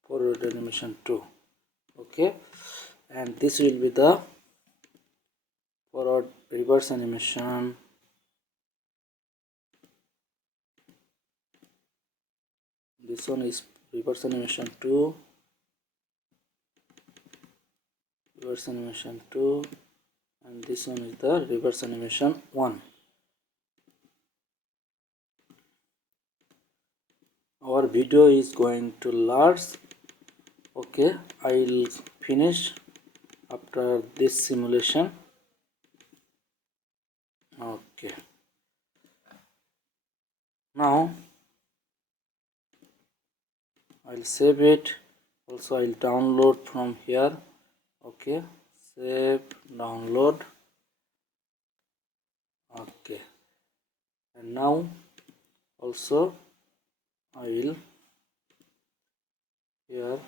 Forward animation 2. Okay, and this will be the forward reverse animation. This one is reverse animation 2, reverse animation 2, and this one is the reverse animation 1. Our video is going to large. Okay, I'll finish after this simulation. Okay, now I'll save it. Also I'll download from here. Okay, save, download. Okay, and now also I will here.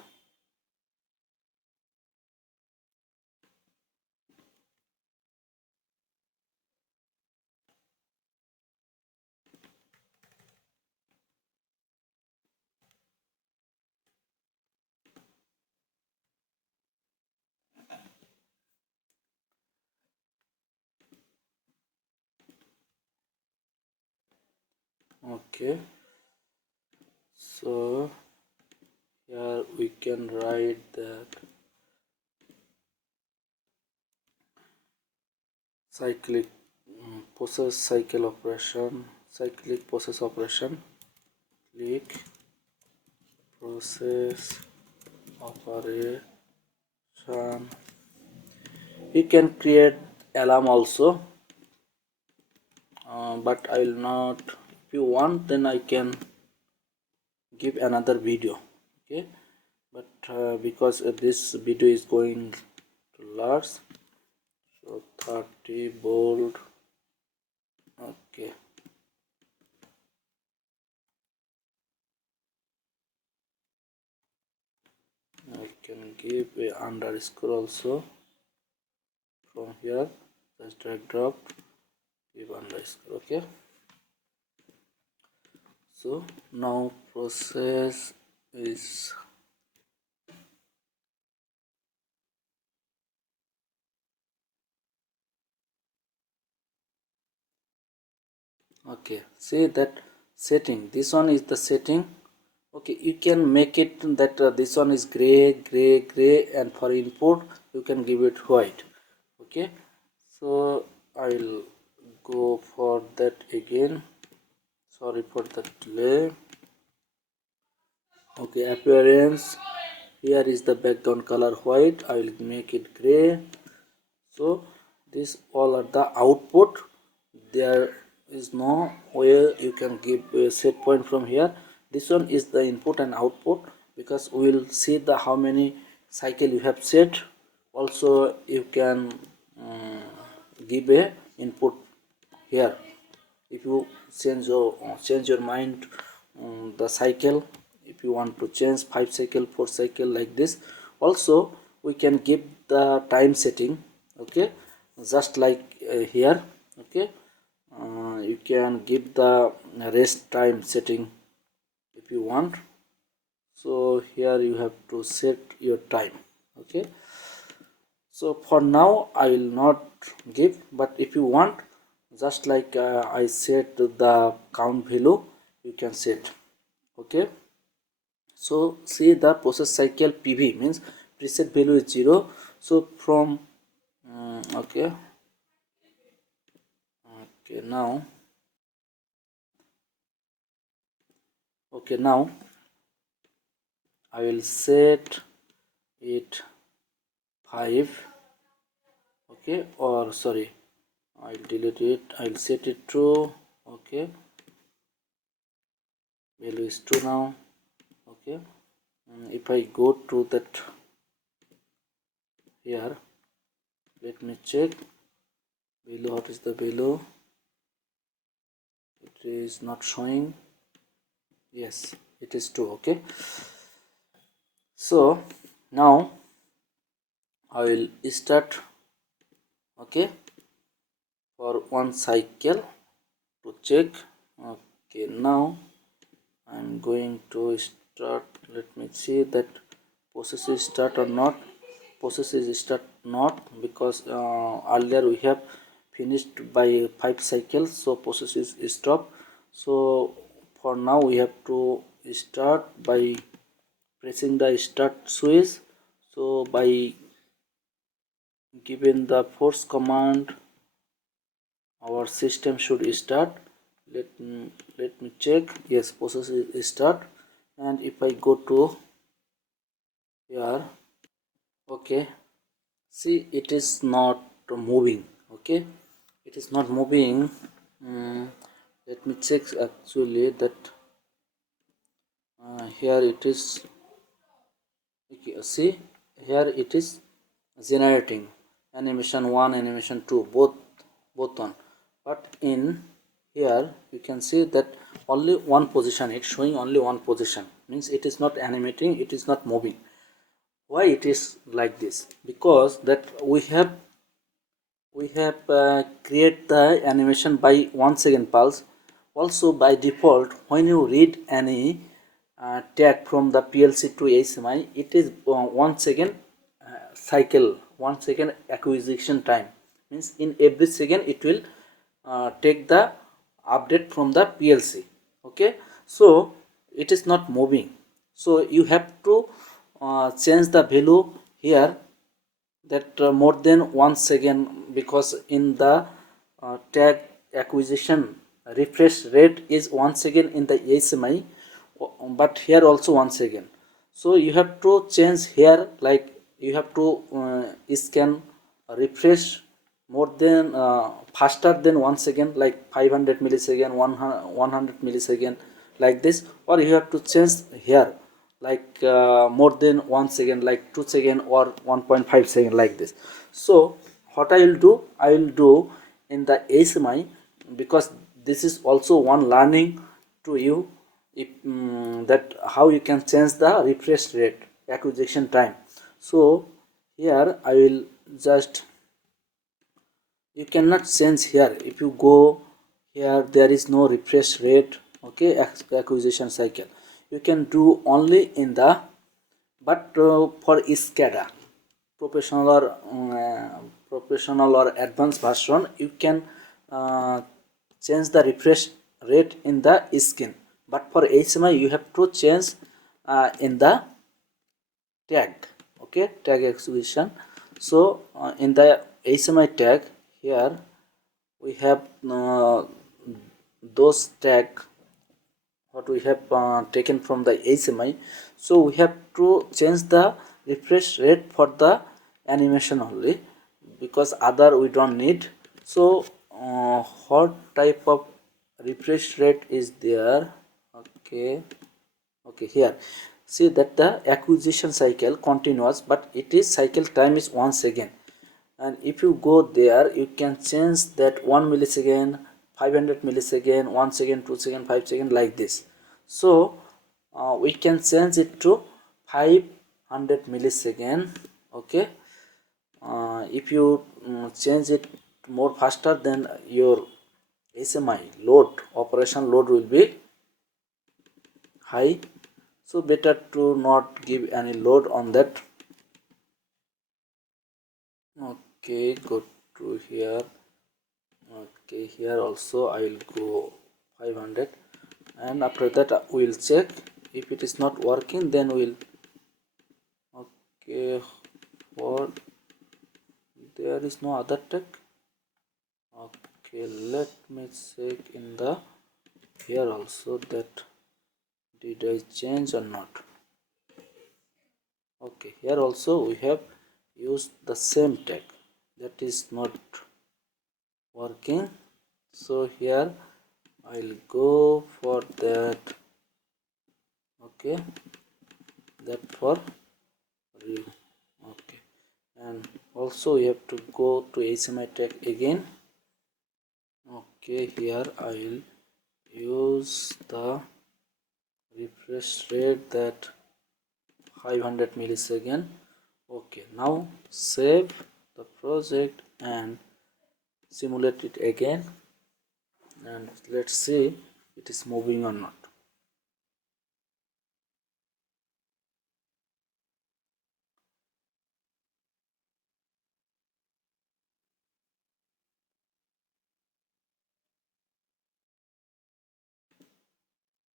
Okay, so here we can write that cyclic process cycle operation, cyclic process operation, click process operation. You can create alarm also, but I will not. If you want, then I can give another video. Okay, but because this video is going to large, so 30 bold. Okay, I can give a underscore also from here, just drag drop, give underscore. Okay, so now process is Okay, see that setting, this one is the setting. Okay, you can make it that this one is gray, and for input you can give it white. Okay, so I'll go for that again. Sorry for the delay. Okay, appearance, here is the background color white, I will make it gray. So this all are the output. There is no way you can give a set point from here. This one is the input and output, because we will see the how many cycle you have set. Also you can give a input here. If you change your mind, the cycle, if you want to change 5 cycle 4 cycle like this. Also we can give the time setting. Okay, just like here. Okay, you can give the rest time setting if you want. So here you have to set your time. Okay, so for now I will not give, but if you want, just like I set the count value, you can set. Okay, so see the process cycle PV means preset value is 0. So from okay, now I will set it 5. Okay, or sorry, I'll delete it, I'll set it true. Okay, value is 2 now. Okay, if I go to that here, let me check value. What is the value? It is not showing. Yes, it is 2. Okay, so now I will start. Okay, for one cycle to check. Okay, now I'm going to start. Let me see that process is start or not. Process is start not, because earlier we have finished by 5 cycles, so process is stop. So for now we have to start by pressing the start switch. So by giving the force command, our system should start. Let me check. Yes, process is start. And if I go to here, okay, see it is not moving. Okay, it is not moving. Let me check actually that here it is. Okay, see here it is generating animation 1, animation 2, both on. But in here you can see that only one position, it's showing only one position, means it is not animating, it is not moving. Why it is like this? Because that we have create the animation by 1 second pulse. Also by default, when you read any tag from the PLC to HMI, it is 1 second cycle, 1 second acquisition time, means in every second it will take the update from the PLC. Okay, so it is not moving. So you have to change the value here, that more than 1 second, because in the tag acquisition refresh rate is 1 second in the HMI, but here also 1 second. So you have to change here, like you have to scan refresh more than faster than 1 second, like 500 millisecond, 100 millisecond, like this. Or you have to change here, like more than 1 second, like 2 second or 1.5 second, like this. So what I will do, I will do in the HMI, because this is also one learning to you, if that how you can change the refresh rate, acquisition time. So here I will just, you cannot change here. If you go here, there is no refresh rate. Okay, acquisition cycle you can do only in the, but for SCADA professional or advanced version, you can change the refresh rate in the screen, but for HMI you have to change in the tag. Okay, tag execution. So in the HMI tag, here we have those tag what we have taken from the HMI. So we have to change the refresh rate for the animation only, because other we don't need. So what type of refresh rate is there? Okay, here see that the acquisition cycle continuous, but it is cycle time is 1 second. And if you go there, you can change that 1 millisecond, 500 millisecond, 1 second, 2 second, 5 second, like this. So we can change it to 500 millisecond. Okay, if you change it more faster, then your HMI load, operation load, will be high. So better to not give any load on that. Okay, go to here. Okay, here also I will go 500, and after that we will check. If it is not working, then we'll okay, for there is no other tag. Okay, let me check in the here also that did I change or not. Okay, here also we have used the same tag, that is not working. So here I'll go for that. Okay, that for real. Okay, and also you have to go to HMI tag again. Okay, here I will use the refresh rate that 500 millisecond. Okay, now save the project and simulate it again, and let's see it is moving or not.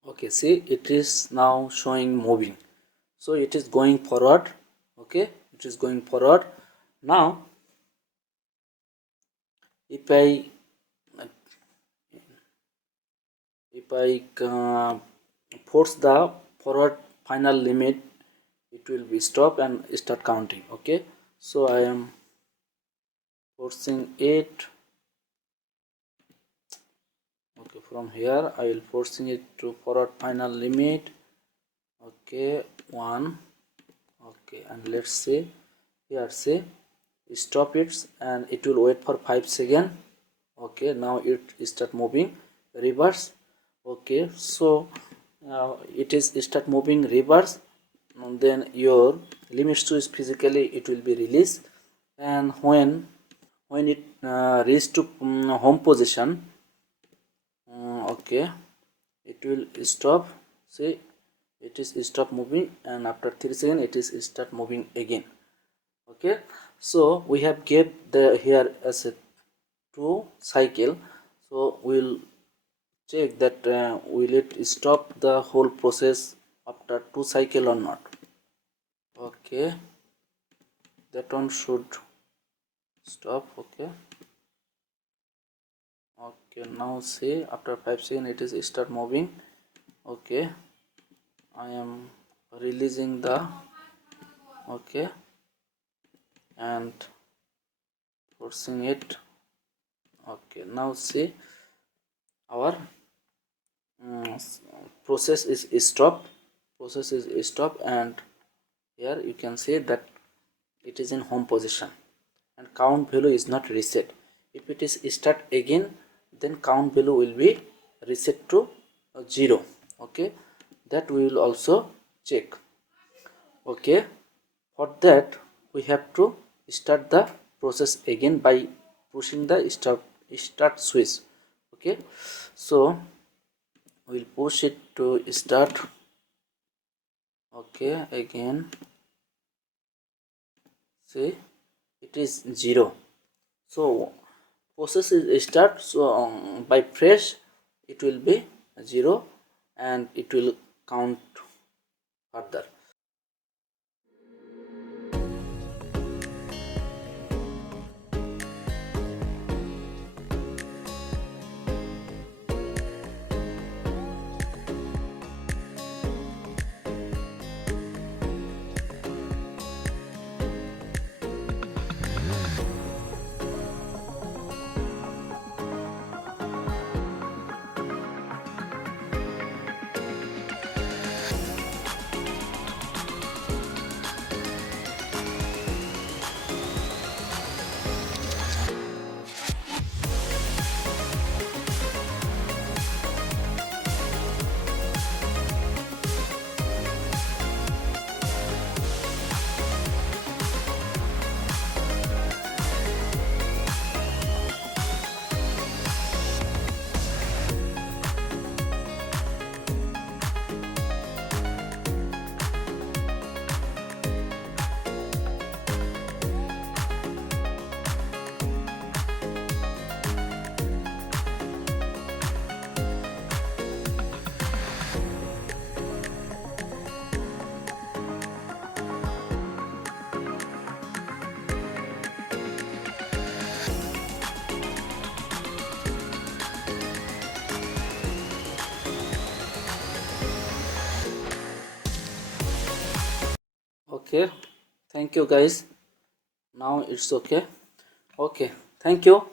Okay, see it is now showing moving, so it is going forward. Okay, it is going forward. Now if I force the forward final limit, it will be stop and start counting. Okay, so I am forcing it. Okay, from here I will forcing it to forward final limit. Okay, 1. Okay, and let's see here, see stop it, and it will wait for 5 seconds. Okay, now it start moving reverse. Okay, so it is start moving reverse, and then your limit switch physically it will be released, and when it reach to home position, okay, it will stop. See it is stop moving, and after 3 seconds it is start moving again. Okay, so we have get the here as a 2 cycle. So we'll check that will it stop the whole process after 2 cycle or not. Okay, that one should stop. Okay, okay, now see after 5 seconds it is start moving. Okay, I am releasing the okay and forcing it. Okay, now see our process is stopped, and here you can see that it is in home position, and count value is not reset. If it is start again, then count value will be reset to 0. Okay, that we will also check. Okay, for that we have to start the process again by pushing the start switch. Okay, so we'll push it to start. Okay, again see it is 0. So process is start. So by press it will be 0 and it will count further. Okay, thank you guys. Now it's okay. Okay, thank you.